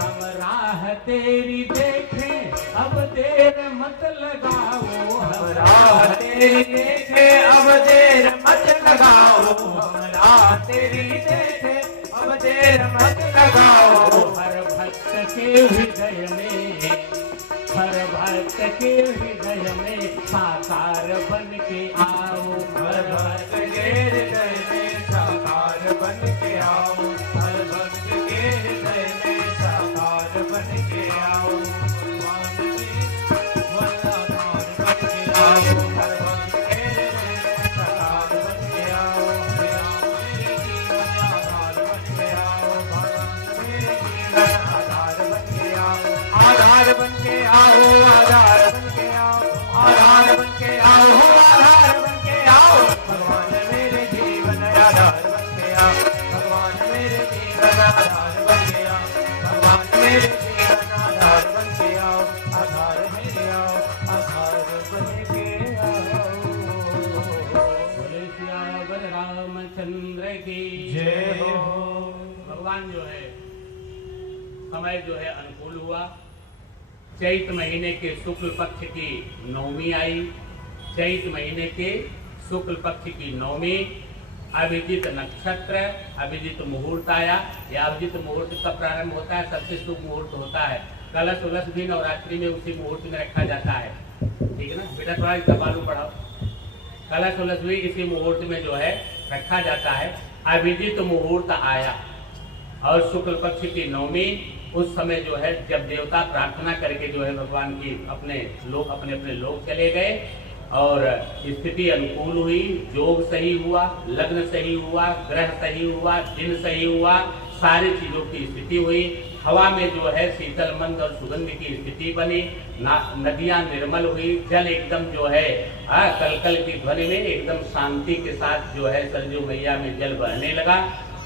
हम राह तेरी देखें अब देर मत लगाओ, हम राह तेरी देखे अब देर मत लगाओ, हम राह तेरी देखे अब देर मत लगाओ। हर भक्त के हृदय में, हर भक्त के हृदय में साकार बन के आओ, हर भक्त के हृदय में साकार बन के आओ, हर भक्त के हृदय में साकार बन के आओ। भगवान बन के आओ, हर भक्त के हृदय में साकार बन के आओ। श्री राम मेरे जीवन आधार बन के आओ, भगवान मेरे जीवन आधार बन के आओ, आधार बन के आओ, आधार बन के आओ, आधार बन के आओ, आधार बन के आओ। भगवान मेरे जीवन आधार बन के आओ, भगवान मेरे जीवन आधार बन के आओ, भगवान मेरे जीवन आधार बन के आओ, आधार मेरे आओ, आधार बन के आओ। बोले सियावर रामचंद्र की जय हो। भगवान जो है समय जो है अनुकूल हुआ, चैत महीने के शुक्ल पक्ष की नवमी आई, चैत महीने के शुक्ल पक्ष की नवमी, अभिजित नक्षत्र, अभिजित मुहूर्त आया। यह अभिजित मुहूर्त कब प्रारंभ होता है? सबसे शुभ मुहूर्त होता है। कलश उलस भी नवरात्रि में उसी मुहूर्त में रखा जाता है, ठीक है ना बेटा? थोड़ा इसका मालूम पढ़ाओ। कलश उलस भी इसी मुहूर्त में जो है रखा जाता है। अभिजित मुहूर्त आया और शुक्ल पक्ष की नवमी, उस समय जो है जब देवता प्रार्थना करके जो है भगवान की अपने अपने लोग चले गए और स्थिति अनुकूल हुई, योग सही हुआ, लग्न सही हुआ, ग्रह सही हुआ, दिन सही हुआ, सारी चीजों की स्थिति हुई। हवा में जो है शीतल मंद और सुगंध की स्थिति बनी, नदियां निर्मल हुई, जल एकदम जो है कलकल की ध्वनि में एकदम शांति के साथ जो है सरजू मैया में जल बहने लगा।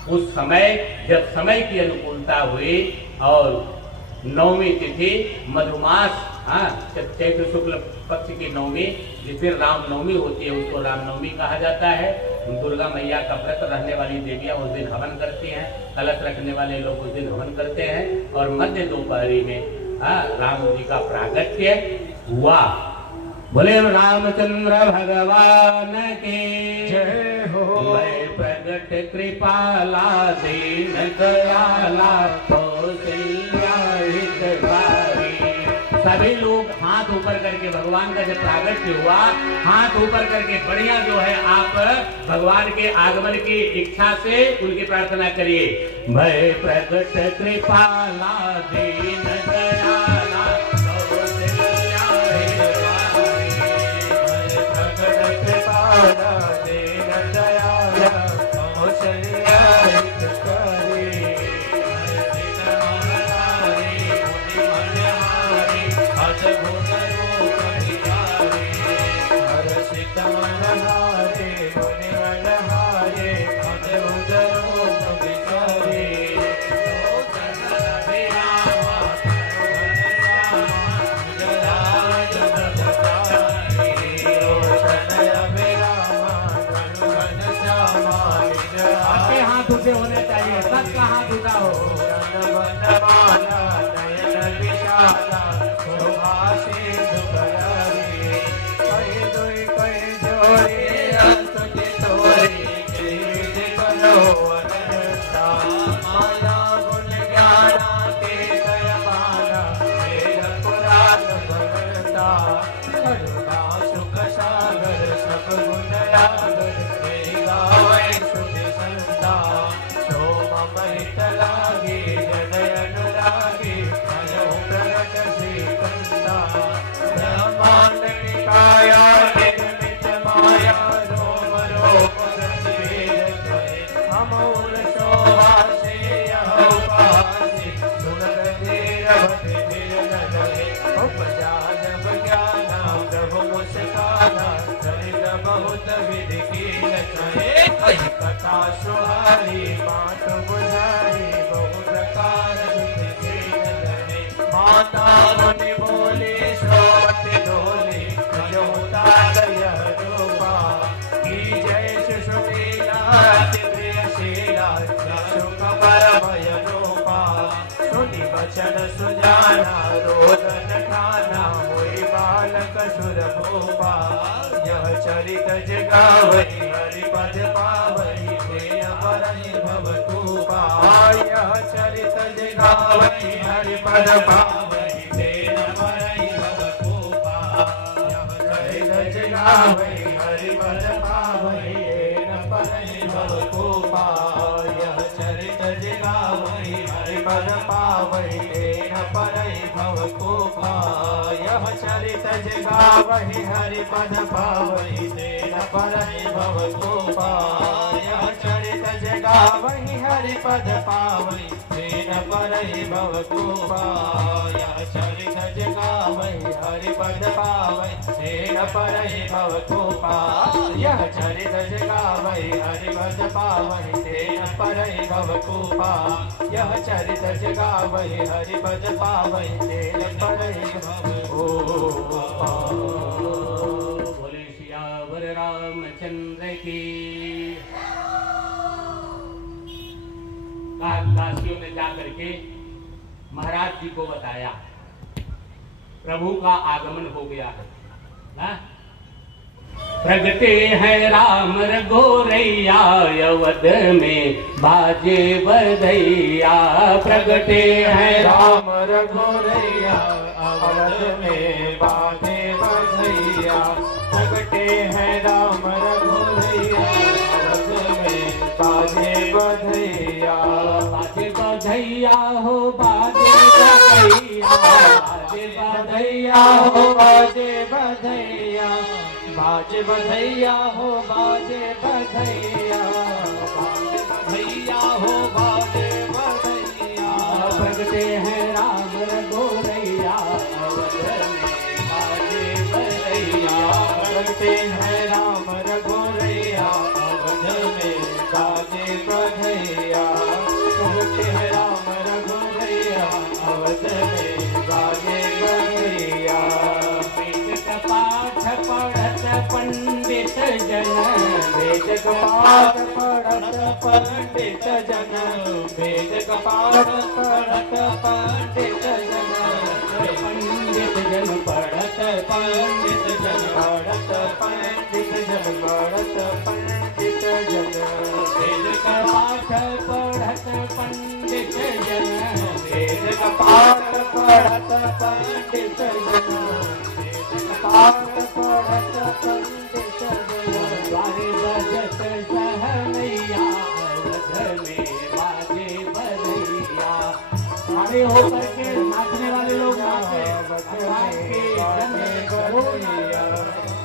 उस समय जब समय की अनुकूलता हुई और नवमी तिथि मधुमास चैत्र शुक्ल पक्ष की नवमी जिस दिन रामनवमी होती है उसको रामनवमी कहा जाता है। दुर्गा मैया का व्रत रहने वाली देवियां उस दिन हवन करती हैं, कलश रखने वाले लोग उस दिन हवन करते हैं और मध्य दोपहरी में राम जी का प्रागट्य हुआ। बोले रामचंद्र भगवान की जय हो। मैं प्रगट कृपाला दीन दयाला कौशल्या हितकारी। सभी लोग हाथ ऊपर करके भगवान का जब प्रागट्य हुआ हाथ ऊपर करके बढ़िया जो है आप भगवान के आगमन की इच्छा से उनकी प्रार्थना करिए। मैं प्रगट कृपाला दीन दयाला कौशल्या हितकारी। प्रगट कृपाला दीन दयाला कौशल्या हितकारी। अद्भुत रूप हियारे, हर्षित मनहारे मुनि मनहारे, अद्भुत रूप विचारे। आपके हाथ ऊंचे होने चाहिए, सबका हाथ ऊंचा हो। नयन विशाला शोभासी सुभरारी, कई दुई कई जोड़ी तुझे तोरी कीर्त करो अनंता। माया गुण ज्ञाना के दयावाना मेरा पुराण भगवंता। करुणा सुख सागर सब गुण आगर मेरी गावे सुध संता। सोम महित लागे हृदय अनुरागे भयो प्रगट श्रीकंता। ब्रह्मांड निकाया निर्मित माया रोम रोम रंगीन करे। अमूल शोभा से यह उपासी सुनत धीर भक्ति धीर न रहे। उपजा जब ज्ञाना प्रभु मुस्काना चरित बहुत विधि कीन कहे। कही कथा सुहारी बात बुझारी बहु प्रकार दुख कीन रहे। माता मुनि बोली सोवत डोली जो तार यह रूपा। की जय सुशीला अति प्रियशीला सुख परमय रूपा। सुनि वचन सुजाना रोदन ठाना हुई बालक सुर भूपा। यह चरित जगावई हरिपद पावई प्रिय वरहि भव तूपा। यह चरित जगावई हरिपद पावई तेन वरहि भव तूपा। यह चरित जगावई हरिपद पावई तेन वरहि भव तूपा। यह चरित जगावई हरिपद पावई तेन वरहि भव तूपा। यह चरित जगावई हरिपद पावई तेन वरहि भव तूपा। यह चरित जगावई हरिपद पावई तेन वरहि भव तूपा। यह चरित जगावई हरिपद पावई तेन वरहि भव तूपा। यह चरित जगावई हरिपद पावई तेन वरहि भव तूपा। यह चरित जगावई हरिपद पावई तेन वरहि भव तूपा। बोले सियावर रामचंद्र की। दासियों ने जाकर के महाराज जी को बताया प्रभु का आगमन हो गया है ना? प्रगटे हैं राम रघोरैया अवध में बाजे बधैया। प्रगटे हैं राम रघोरैया अवध में बाजे बधैया। प्रगटे हैं राम रघोरैया अवध में बाजे बधैया। बाजे बधैया हो बाजे बधैया। बाजे बधैया हो बाजे बधैया। बाजे बधैया हो बाजे बधैया। बाजे बधैया हो बाजे बधैया। प्रगटे प्रगटे हैं राम रघुरैया अवध में बाजे बधैया। प्रगटे हैं राम रघुरैया अवध में बाजे बधैया। वेद का पाठ पढ़त पंडित जन, वेद का पाठ पढ़त पंडित जन, वेद का पाठ पढ़त पंडित जन, पंडित जन पढ़त पंडित जन पढ़त पंडित जन पढ़त पंडित जन। वेद का पाठ पढ़त पंडित जन, वेद का पाठ पढ़त पंडित जन, वेद का पाठ पढ़त पंडित जन। द्वारे बजत सहनैया अवध में बाजे बधैया। खड़े होकर के नाचने वाले लोग नाचे, भगवान के जन बधैया।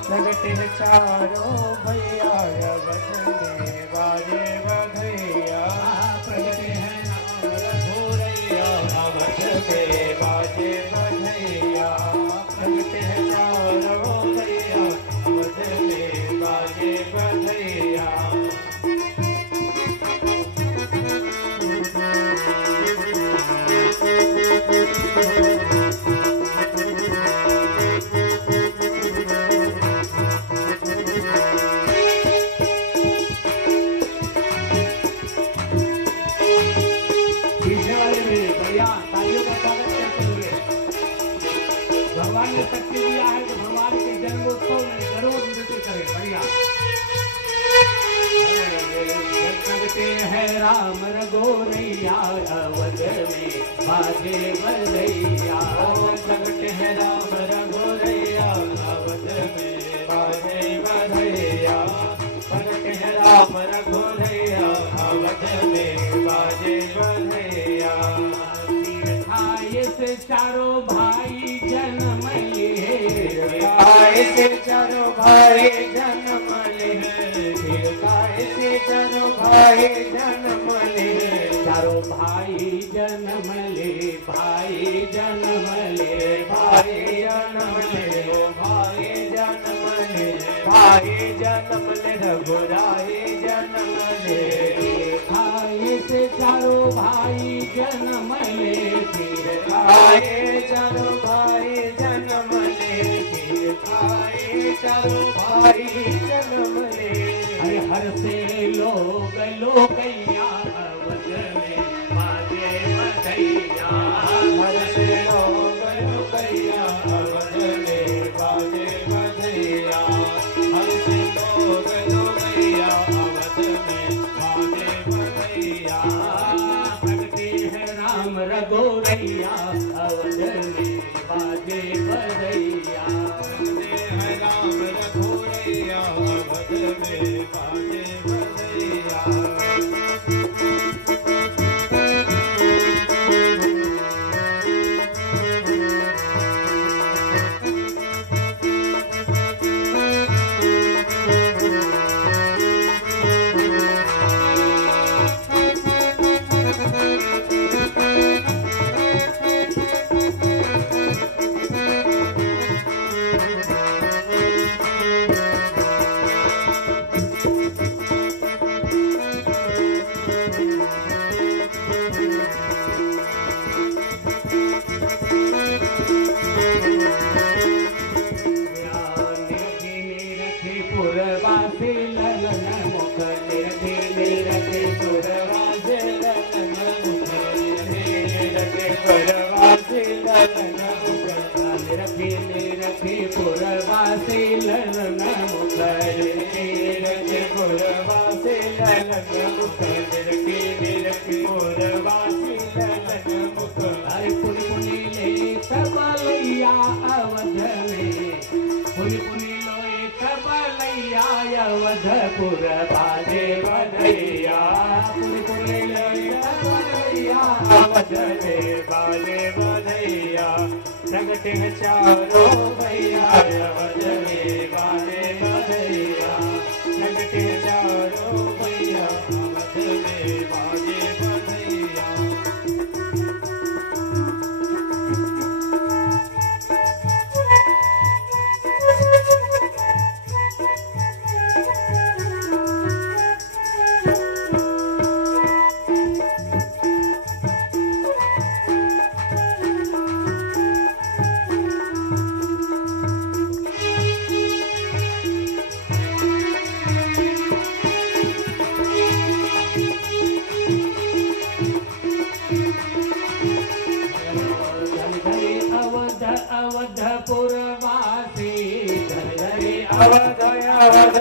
प्रगटे चारों भैया अवध में बाजे बधैया। प्रगटे हैं रघुरैया अवध में बाजे बधैया। प्रगटे चारों भैया अवध में बाजे बधैया। पीछे वाले मेरे बढ़िया तालियों का स्वागत करते हुए। भगवान ने शक्ति दिया है तो भगवान के जन्मोत्सव में जरूर नृत्य करें। बढ़िया। प्रगटे हैं राम रघुरैया अवध में बाजे बधैया। प्रगटे हैं राम रघुरैया अवध में बाजे बधैया। प्रगटे हैं राम रघुरैया अवध में बाजे बधैया। तीर्थाए से चारों भाई जन्म लिए, काय से चारों भाई जन्म ले। काय से चारों भाई जन्म ले। चारों भाई जन्म ले, भाई जन्म ले, भाई जन्म ले, भाई जन्म ले, भाई जन्म ले, रघुराई जन्म ले। खाए से चारों भाई जन्म ले, फिर खाए चारों भाई जन्म ले। फिर खाए चारों भाई जन्म ले। हर हर से लोग लोकैया अवध में बाजे बधैया। हर से लोग लोकैया अवध में बाजे बधैया। हर से लोग लोकैया अवध में बाजे बधैया। प्रगटे है राम रघुरैया अवध में बाजे बधैया। प्रगटे हैं राम रघुरैया अवध में बाजे बधैया। पुरवासी ललन मुख निर्धि रखे पुरवासी ललन मुख रखे परवासी ललन मुख। रखे पुरवासी ललन मुख रखे पुरवासी ललन मुख। रखे पुरवासी ललन मुख। अरे पुनि पुनि ले कबलैया अवध में, पुनि पुनि लोए कबलैया अवधपुर बाजे बधैया। पुनि पुनि लोए कबलैया अवध में बाजे बधैया। प्रगटे चारों भैया अवध में बाजे बधैया। प्रगटे चारों भैया अवध में बाजे बधैया।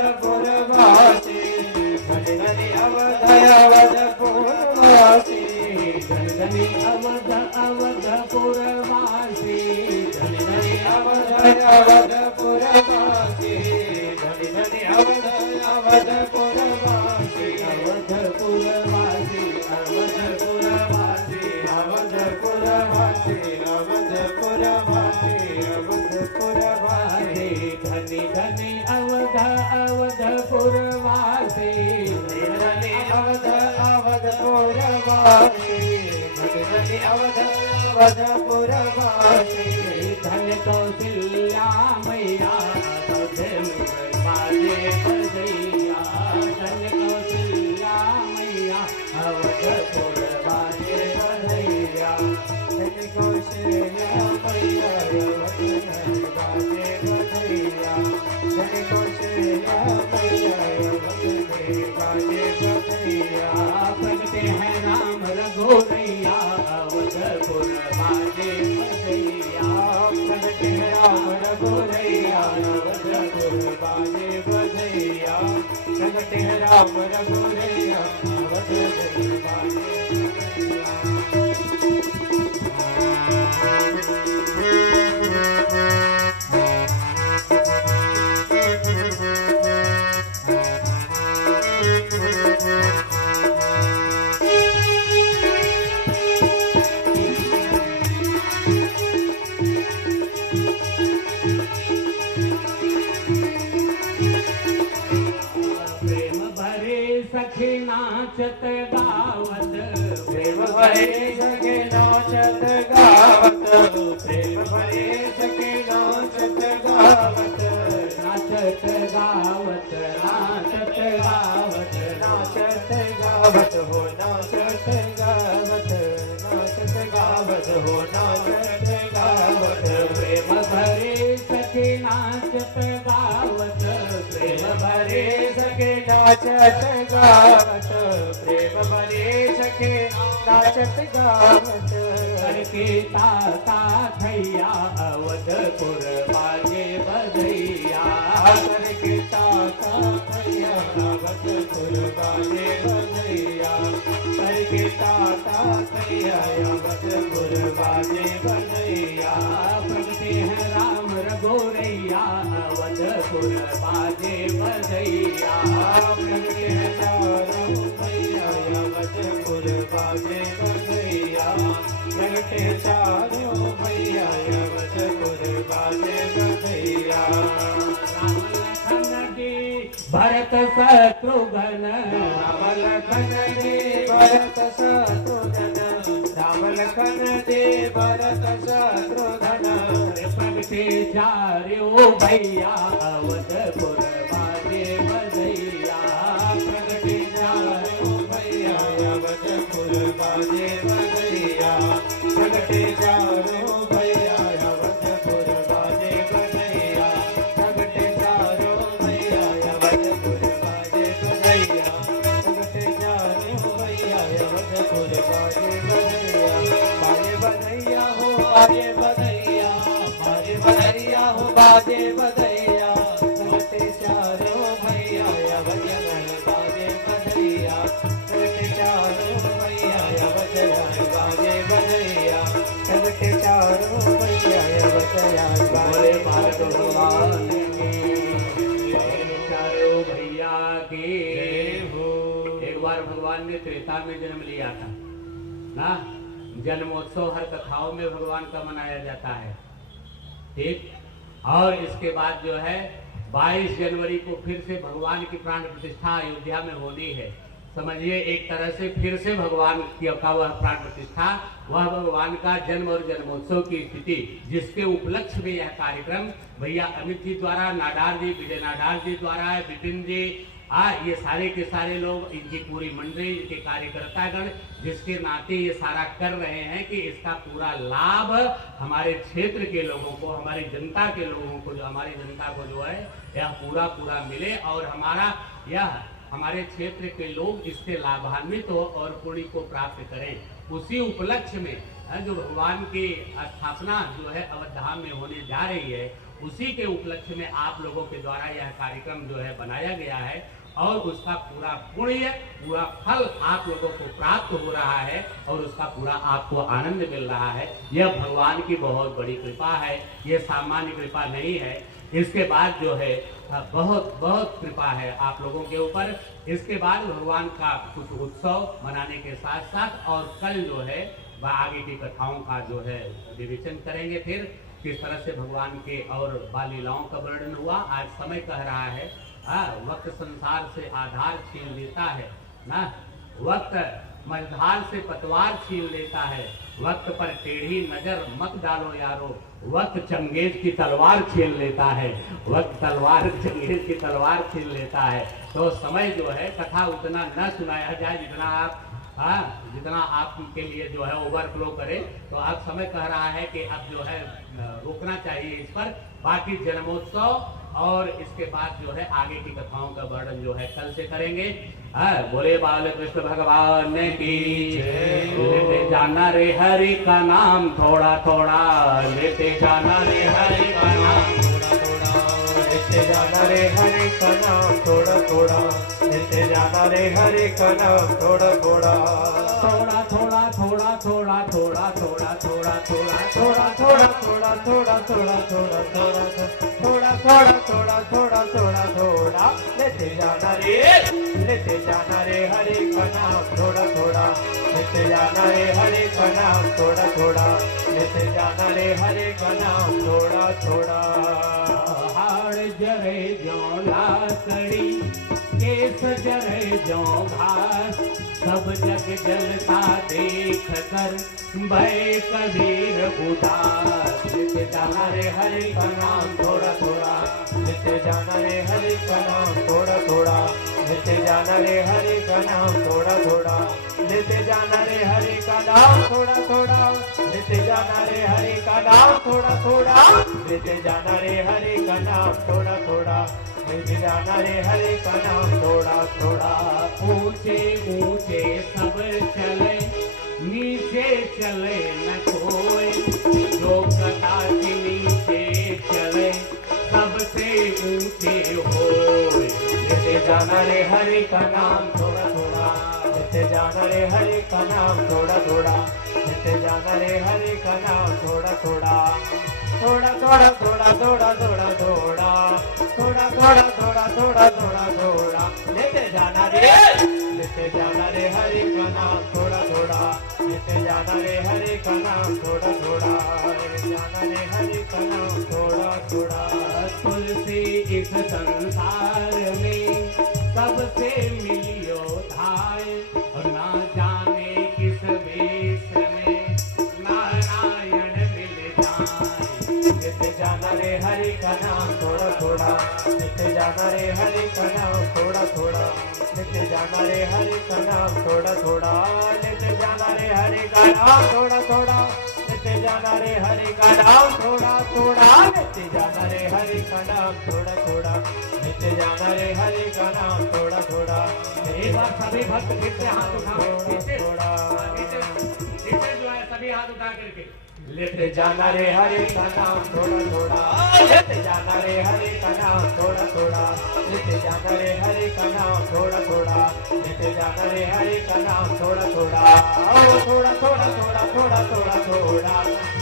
अवधपुरवासी धनी धनी अवधपुरवासी धन धनी अवध अवधपुरवासी धन धनी अवधपुरवासी धनी धनी अवधपुरवासी अवधपुरवासी अवधपुरवासी अवधपुरवासी अवधपुरवासी धनी धनी अवध अवधपुरवासी धनी अवधपुरवासी धनी अवधपुरवासी धन कौशल्या मैया अवध में बाजे बजैया धन कौशल्या मैया अवधपुरवासी बजैया धन कौशल्या मैया अवध में बाजे बजैया धन कौशल्या मैया अवध में बाजे बजैया प्रगटे हैं राम रघुरैया अवधपुर बाजे बजैया प्रगटे राम रघुरैया अवधपुर बाजे बजैया प्रगटे राम रघुरैया अवधपुर बाजे बजैया प्रेम भरे सखी नाचत गावत प्रेम भरे सखे नाचत गावत प्रेम भरे सखे नाचत गावत नाचत गावत नाचत गावत नाचत गावत हो नाचत गावत नाचत गावत हो नाचत गावत प्रेम भरे सखी नाचत गावत प्रेम भरे सखे नाचत गावत प्रेम भरे सखे नाचत गावत करके ताता थैया अवधपुर बाजे बजैया करके ताता थैया अवधपुर बाजे बजैया करके ताता थैया अवधपुर बाजे बजैया प्रगटे हैं राम रघुरैया अवधपुर बाजे बजैया प्रगटे चारों भैया अवधपुर बाजे बजैया प्रगटे चारों भैया अवधपुर बाजे बजैया राम लखन जी भरत शत्रुघ्न राम लखन दे भरत शत्रुघ्न राम लखन दे भरत शत्रुघ्न प्रगटे चारो भैया अवधपुर बाजे बजैया प्रगटे चारों भैया अवधपुर बाजे बजैया प्रगटे चारों भैया अवधपुर बाजे बजैया प्रगटे चारों भैया अवधपुर बाजे बजैया प्रगटे चारों भैया अवधपुर बाजे बजैया बाजे बजैया हो बाजे बजैया बाजे बजैया हो बाजे बजैया प्रगटे चारों भैया अवधपुर बाजे बजैया प्रगटे चारों भैया अवधपुर बाजे बजैया प्रगटे चारों भैया अवधपुर बोले बाजे भारत बजैया भगवान की चारों भैया के एक बार भगवान ने त्रेता में जन्म लिया था ना। जन्मोत्सव हर कथाओं में भगवान का मनाया जाता है, ठीक। और इसके बाद जो है 22 जनवरी को फिर से भगवान की प्राण प्रतिष्ठा अयोध्या में होनी है। समझिए एक तरह से फिर से भगवान की का वह प्राण प्रतिष्ठा, वह भगवान का जन्म और जन्मोत्सव की स्थिति, जिसके उपलक्ष्य में यह कार्यक्रम भैया अमित जी द्वारा, नाडार जी, विजय नाडार जी द्वारा, विपिन जी, ये सारे के सारे लोग, इनकी पूरी मंडली, इनके कार्यकर्तागण, जिसके नाते ये सारा कर रहे हैं कि इसका पूरा लाभ हमारे क्षेत्र के लोगों को, हमारी जनता के लोगों को, जो हमारी जनता को जो है यह पूरा पूरा मिले और हमारे क्षेत्र के लोग इससे लाभान्वित हो और पुण्य को प्राप्त करें। उसी उपलक्ष्य में जो भगवान की स्थापना जो है अवध धाम में होने जा रही है, उसी के उपलक्ष्य में आप लोगों के द्वारा यह कार्यक्रम जो है बनाया गया है और उसका पूरा पुण्य, पूरा फल आप लोगों को प्राप्त हो रहा है और उसका पूरा आपको आनंद मिल रहा है। यह भगवान की बहुत बड़ी कृपा है, यह सामान्य कृपा नहीं है। इसके बाद जो है बहुत बहुत कृपा है आप लोगों के ऊपर। इसके बाद भगवान का कुछ उत्सव मनाने के साथ साथ और कल जो है आगे की कथाओं का जो है विवेचन करेंगे। फिर किस तरह से भगवान के और बाल लीलाओं का वर्णन हुआ। आज समय कह रहा है वक्त संसार से आधार छीन लेता है ना, वक्त मझधार से पतवार छीन लेता है, वक्त पर टेढ़ी नजर मत डालो यारो, वक्त चंगेज की तलवार छीन लेता है, वक्त तलवार चंगेज की तलवार छीन लेता है। तो समय जो है कथा उतना न सुनाया जाए जितना आपके लिए जो है ओवरफ्लो करे। तो अब समय कह रहा है कि अब जो है रोकना चाहिए इस पर। बाकी जन्मोत्सव और इसके बाद जो है आगे की कथाओं का वर्णन जो है कल से करेंगे। बोले बाल कृष्ण भगवान की लेते जाना रे हरि का नाम थोड़ा थोड़ा, लेते जाना रे हरि का नाम थोड़ा थोड़ा, लेते जाना रे हरि का नाम थोड़ा थोड़ा, लेते जाना रे हरि का नाम थोड़ा थोड़ा, थोड़ा थोड़ा थोड़ा थोड़ा थोड़ा थोड़ा थोड़ा थोड़ा थोड़ा थोड़ा थोड़ा थोड़ा थोड़ा थोड़ा थोड़ा थोड़ा थोड़ा थोड़ा थोड़ा, लेते जाना रे हरि का नाम थोड़ा थोड़ा, लेते जाना रे हरि का नाम थोड़ा थोड़ा, लेते जाना रे हरि का नाम थोड़ा थोड़ा। हाड़ जरे जो लाकड़ी, केस जरे जो घास, सब जग जलता देख कर भय कबीर उदास। लेते जाना रे हरि का नाम थोड़ा थोड़ा, लेते जाना रे हरि का नाम थोड़ा थोड़ा, लेते जाना रे हरि का नाम थोड़ा थोड़ा, लेते जाना रे हरि का नाम थोड़ा थोड़ा, लेते जाना रे हरि का नाम थोड़ा थोड़ा, लेते जाना रे हरि का नाम थोड़ा थोड़ा, लेते जाना रे हरि का नाम थोड़ा थोड़ा। ऊंचे ऊंचे सब चले, नीचे चले न कोई, जो कदाचि नीचे चले सबसे ऊंचे होए। लेते जाना रे हरि का नाम थोड़ा थोड़ा, लेते जाना रे हरि का नाम थोड़ा थोड़ा, लेते जाना रे हरि का नाम थोड़ा थोड़ा, थोड़ा थोड़ा थोड़ा थोड़ा थोड़ा थोड़ा, थोड़ा थोड़ा थोड़ा थोड़ा थोड़ा थोड़ा, लेते जाना रे हरि का नाम थोड़ा थोड़ा, लेते जाना रे हरि का नाम थोड़ा थोड़ा, लेते जाना रे हरि का नाम थोड़ा थोड़ा। तुलसी इस संसार में सबसे मिलियो धाय, और ना जाने किस वेश में नारायण मिल जाए। लेते जाना रे हरि का नाम थोड़ा थोड़ा, लेते जाना रे हरि का नाम थोड़ा थोड़ा, लेते जाना रे हरि का नाम थोड़ा थोड़ा, लेते जाना रे हरि का नाम थोड़ा थोड़ा, लेते जाना रे हरि का नाम थोड़ा थोड़ा, लेते जाना रे हरि का नाम थोड़ा थोड़ा, लेते जाना रे हरि का नाम थोड़ा थोड़ा। एक बार सभी भक्त फिर से हाथ उठाओ, नीचे थोड़ा जो है सभी हाथ उठा करके लेते जाना रे हरि का नाम थोड़ा थोड़ा, लेते जाना रे हरि का नाम थोड़ा थोड़ा, लेते जाना रे हरि का नाम थोड़ा थोड़ा, लेते जाना रे हरि का नाम थोड़ा थोड़ा, थोड़ा थोड़ा थोड़ा थोड़ा थोड़ा थोड़ा,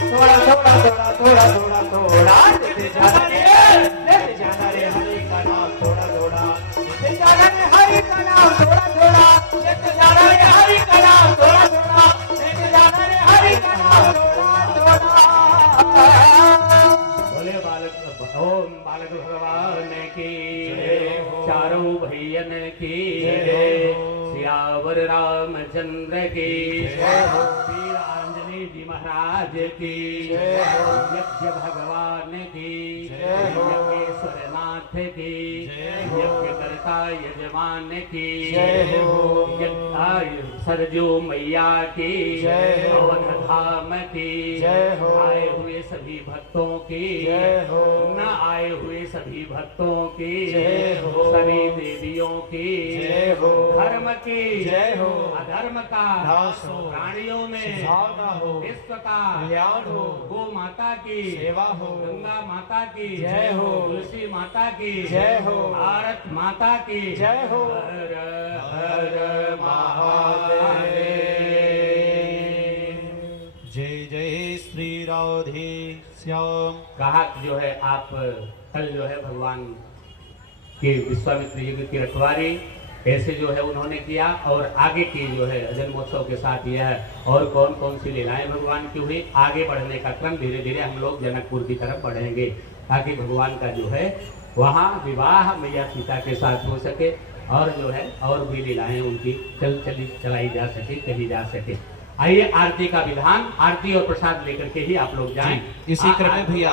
थोड़ा थोड़ा थोड़ा थोड़ा थोड़ा थोड़ा, लेते जाना रे हरि का नाम थोड़ा थोड़ा, लेते जाना रे हरि का नाम थोड़ा थोड़ा, लेते जाना रे हरि का नाम थोड़ा थोड़ा, लेते जाना रे हरि का नाम थोड़ा थोड़ा। बोले बालक ओम बालक भगवान की चारों भैयन की सियावर रामचंद्र की वीर आंजनेय जी महाराज की यज्ञ भगवान की यज्ञेश्वर नाथ की यज्ञ करता यजमान की सरजू मैया की अवध धाम की आए हुए सभी भक्तों की न आए हुए सभी भक्तों की सभी देवियों की धर्म की जय हो। अधर्म का नाश हो। प्राणियों में सुधार ना हो। विश्व का कल्याण हो। गो माता की सेवा हो। गंगा माता की जय हो। तुलसी माता की जय हो। भारत माता की जय हो। हर हर महादेव। जय जय श्री राधे श्याम। कहा कि जो है आप कल जो है भगवान के विश्वामित्र युग की रखवारी ऐसे जो है उन्होंने किया, और आगे की जो है जन्मोत्सव के साथ यह और कौन कौन सी लीलाएं भगवान की हुई, आगे बढ़ने का क्रम धीरे धीरे हम लोग जनकपुर की तरफ बढ़ेंगे, ताकि भगवान का जो है वहाँ विवाह मैया सीता के साथ हो सके, और जो है और भी लीलाएं उनकी चलाई जा सके, कही जा सके। आइए आरती का विधान, आरती और प्रसाद लेकर के ही आप लोग जाएं। इसी क्रम में भैया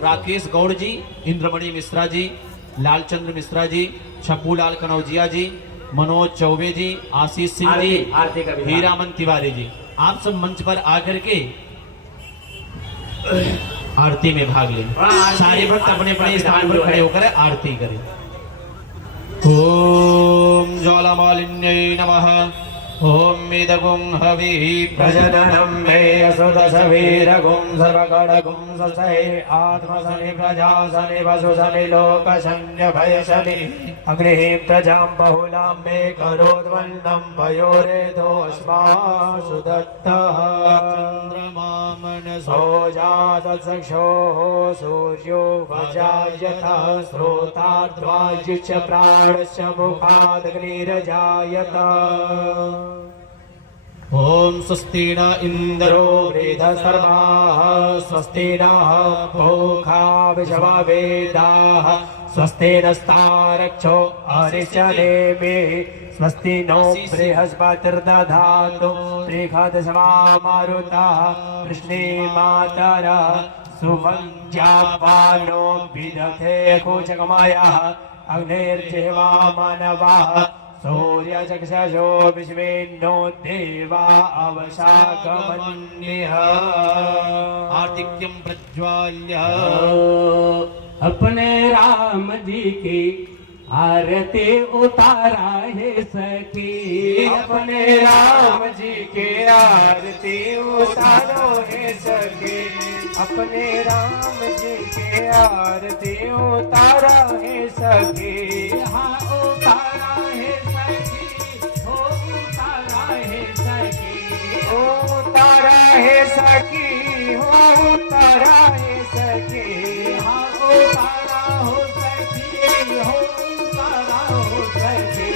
राकेश गौड़ जी, इंद्रमणि मिश्रा जी, लालचंद्र मिश्रा जी, छप्पूलाल कनौजिया जी, मनोज चौबे जी, आशीष सिंह जी, आरती का विधान। हीरामन तिवारी जी, आप सब मंच पर आकर के आरती में भाग लें। सारे भक्त अपने अपने स्थान पर खड़े होकर आरती करें। ओम ज्वालामालिन्यै नमः। ओम मेदगुं हविः प्रजननं मे असुदशवीरगुं सर्वगणगुं ससहे आत्मसनि प्रजासनि वसुसनि लोकशन्य भयशनि अग्निः प्रजां बहुलां मे करोद्वन्नं पयोरेधोऽस्मासु दत्तः चन्द्रमा मनसो जातचक्षोः सूर्यो वजायतः श्रोतार्द्वायुश्च प्राणश्च मुखादग्निरजायत। ओम स्वस्ति न इंद्रो वृद्धसर्वाः स्वस्ति नः पूषा विश्ववेदाः स्वस्ति नस्तारक्षो अरिष्टनेमिः स्वस्ति नो बृहस्पतिर्दधातु त्रिखदशवा मारुतः कृष्णीमातरः सुभंज्यापानो विदधे कुचकमयः अग्निर्जिह्वा मानवः सूर्यचक्षुषो विश्वेन्नो देवा अवशाकमन्यः। आर्तिक्यं प्रज्वाल्य अपने राम जी की आरती उतारा है सखी, अपने राम जी के आरती उतारो है सखी, अपने राम जी के आरती उतारा है सखी। हाँ उतारा है सखी, हो उतारा है सखी, ओ उतारा है सखी, हो उतारा है सखी, हाँ उतारा हो सखी, हो उतारा हो सखी,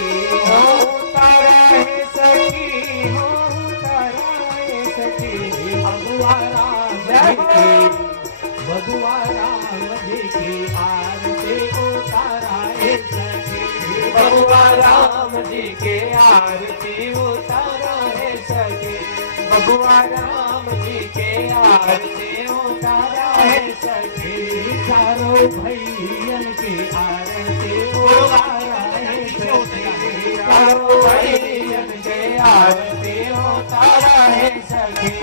हो उतारा है सखी, हो उतारा है सखी। भगवा राम जी की आरती उतारा है सखी, भगवा राम जी के आरती उतारा है सखी, भगवा राम जी के आरती उतारा है सखी। चारों भैयन की आरती उतारा है सखी, चारों भैयन के आरती उतारा है सखी,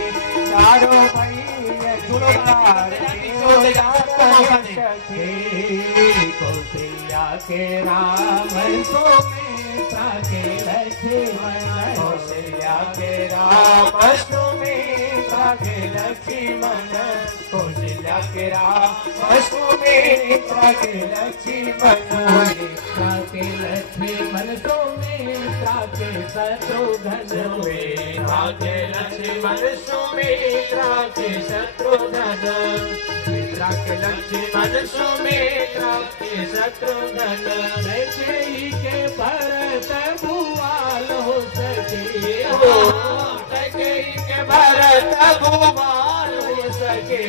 चारों भैयन के आरती उतारा है सखी। कौशल्या के राम सुमित्रा के लक्ष्मण, कौशल्या के राम सुमित्रा के लक्ष्मण, कौशल्या के राम सुमित्रा के लक्ष्मण, सुमित्रा के लक्ष्मण सुमित्रा के शत्रुघ्न, सुमित्रा के लक्ष्मण सुमित्रा के शत्रुघ्न, सुमित्रा के लक्ष्मण सुमित्रा के शत्रुघ्न। कैकेयी के भरत भुआल हो सके, कैकेयी के भरत भुआल हो सके,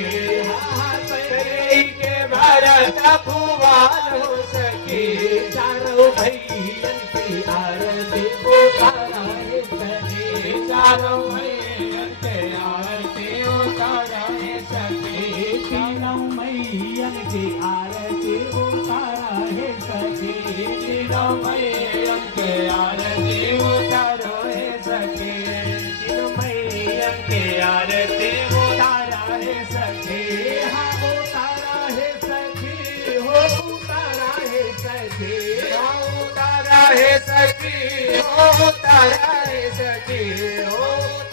कैकेयी के भरत भुआल हो सके। चारों भैयन की आरती उतारा है सके, चारों भैयन के आरती उतारा है सके, तीनों मैयन की आरती उतारा है सके, तीनों मैयन के आरती उतारो है सके, तीनों मैयन के आरती उतारा है सके। हाँ उतारा है सखी, हो उतारा है सखी, उतारा है सखी हो तारा है सखी हो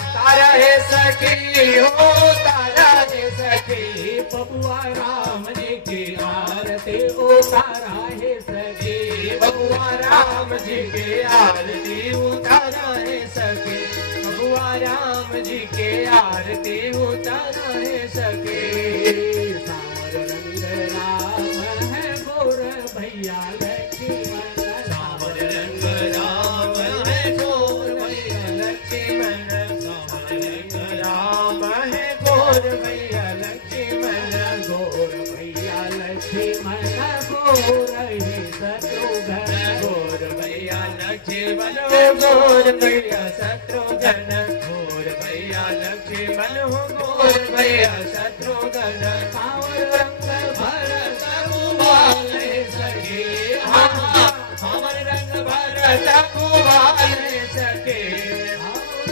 तारा है सखी हो तारा है सखी बबुआ राम जी की आरती उतारा है सखी बबुआ राम जी के आरती उतारा है सखी बबुआ राम जी के आरती उतारा है सखी सावर रंग राम है गोर भैया लक्ष्मण सावर रंग राम है गोर भैया लक्ष्मण सावर रंग राम है गोर भैया लक्ष्मण गोर भैया लक्ष्मण गोर है शत्रुघ्न गोर भैया लक्ष्मण हो गोर भैया शत्रुघ्न गोर भैया लक्ष्मण हो गोर भैया शत्रुघ्न सावर रंग भरत कुमार सखी हमर रंग भरत कुमार सखी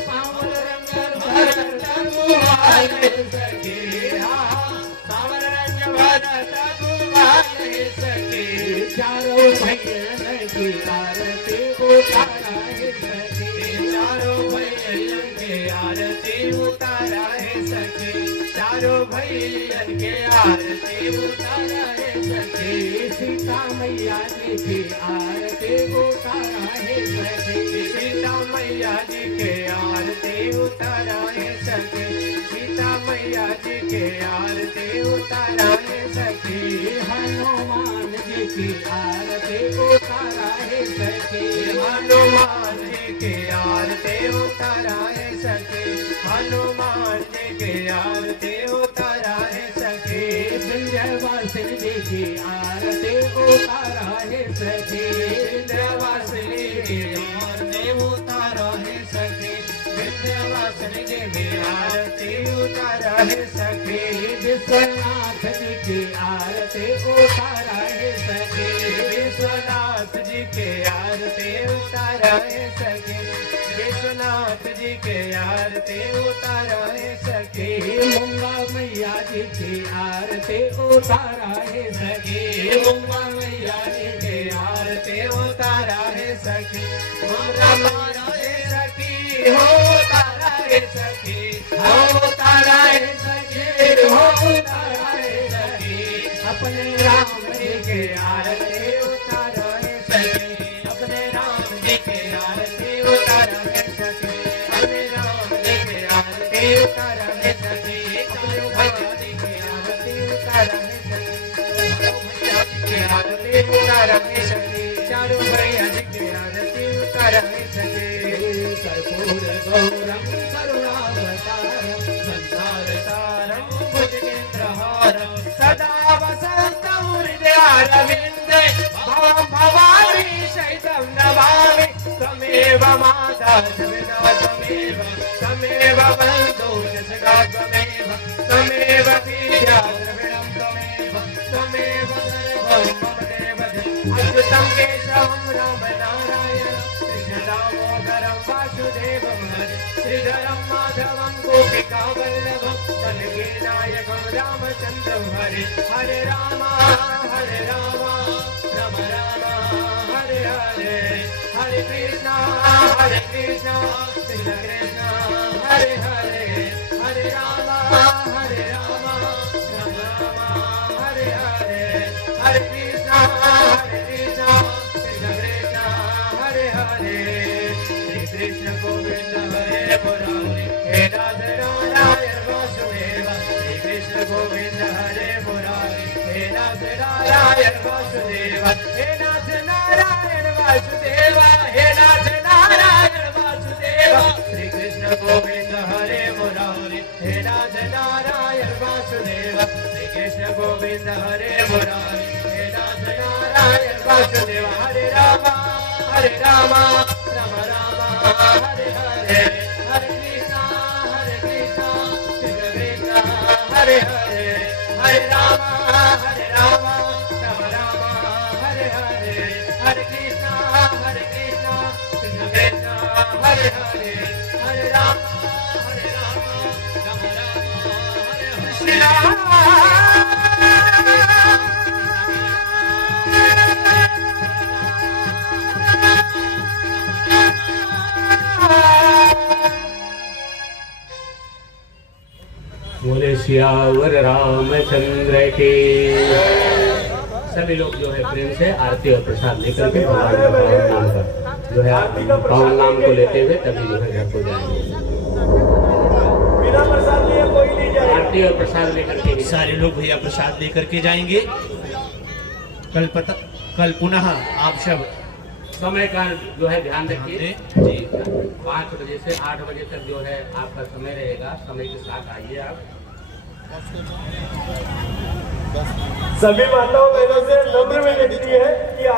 सावर रंग भरत कुमार सखी सावर रंग भरत कुमार सखी चारों भैया की आरती उतारा है सखी चारों भैया के आरती उतारा है सखी चारों भैया के आरती उतारा है सखी सीता मैया जी की आरती उतारा है सखी सीता मैया जी के आरती उतारा है सखी सीता मैया जी के आरती उतारा है सखी हनुमान जी की आरती उतारा है सखी हनुमान जी के आरती उतारा है सखी हनुमान जी के आरती उतारा है सखी विंध्यवासिनी जी की आरती उतारा है सखी विंध्यवासिनी की आरती उतारा है सखी विंध्यवासिनी जी की आरती उतारा है सखी विश्वनाथ जी की आरती उतारा है सखी विश्वनाथ जी के आरती उतारा है सखी विश्वनाथ जी के आरती उतारा है सखी मूंगा मैया जी की आरती उतारा है सखी मूंगा मैया जी के आरती उतारा है सखी मोरा मारा है सखी हो तारा है सखी हो तारा है सखी हो तारा है सखी अपने राम जी के आरती उतारा है सखी अपने राम जी के आरती उतारा है सखी अपने राम जी के आरती उतारा है सखी चारों भैया जी के आरती उतारा है सखी के आरती उतारा है सखी चारों भैया जी के आरती उतारा है सखी कर्पूर गौरम करुणावतारम संसार सारं भुजगेन्द्रहारं सदा वसन्तं हृदयारविन्दे भवं भवानी शैतं नमामि त्वमेव माता जगदा त्वमेव बन्धो सखा त्वमेव विद्या द्रविणं त्वमेव सर्वं मम देव अच्युतं केशवं राम नारायण कृष्ण दामोदरं वासुदेवं हरे श्रीधरं माधवं गोपिका वल्लभं कनके नायकं रामचन्द्रं हरे हरे राम राम राम हरे हरे हरे कृष्ण कृष्ण कृष्ण हरे हरे हरे राम राम राम हरे हरे हरे कृष्ण कृष्ण कृष्ण हरे हरे श्री कृष्ण गोविंद हरे मुरारी हे राधे नारायण वासुदेव श्री कृष्ण गोविंद हरे मुरारी हे राधे नारायण वासुदेव हे नाथ नारायण वासुदेव हे नाथ नारायण वासुदेव श्री कृष्ण गोविंद हरे मुरारी हे राधे नारायण वासुदेव श्री कृष्ण गोविंद हरे मुरारी हे राधे नारायण वासुदेव हरे राम राम राम हरे हरे हरे कृष्ण कृष्ण कृष्ण हरे हरे हरे राम राम राम हरे हरे हरे कृष्ण कृष्ण कृष्ण हरे हरे हरे राम राम हरे हरे श्री राम सियावर रामचंद्र की। सभी लोग जो है प्रेम से आरती और प्रसाद लेकर के भगवान का पावन नाम का जो है पावन नाम को लेते हुए तभी जो है घर को जाएंगे। बिना प्रसाद लिए कोई नहीं जाए। आरती और प्रसाद लेकर के सारे लोग भैया प्रसाद लेकर के जाएंगे। कल पुनः आप सब समय का जो है ध्यान रखिए जी 5 बजे से 8 बजे तक जो है आपका समय रहेगा। समय के साथ आइए आप। सभी माताओं बहनों से नम्र विनती है कि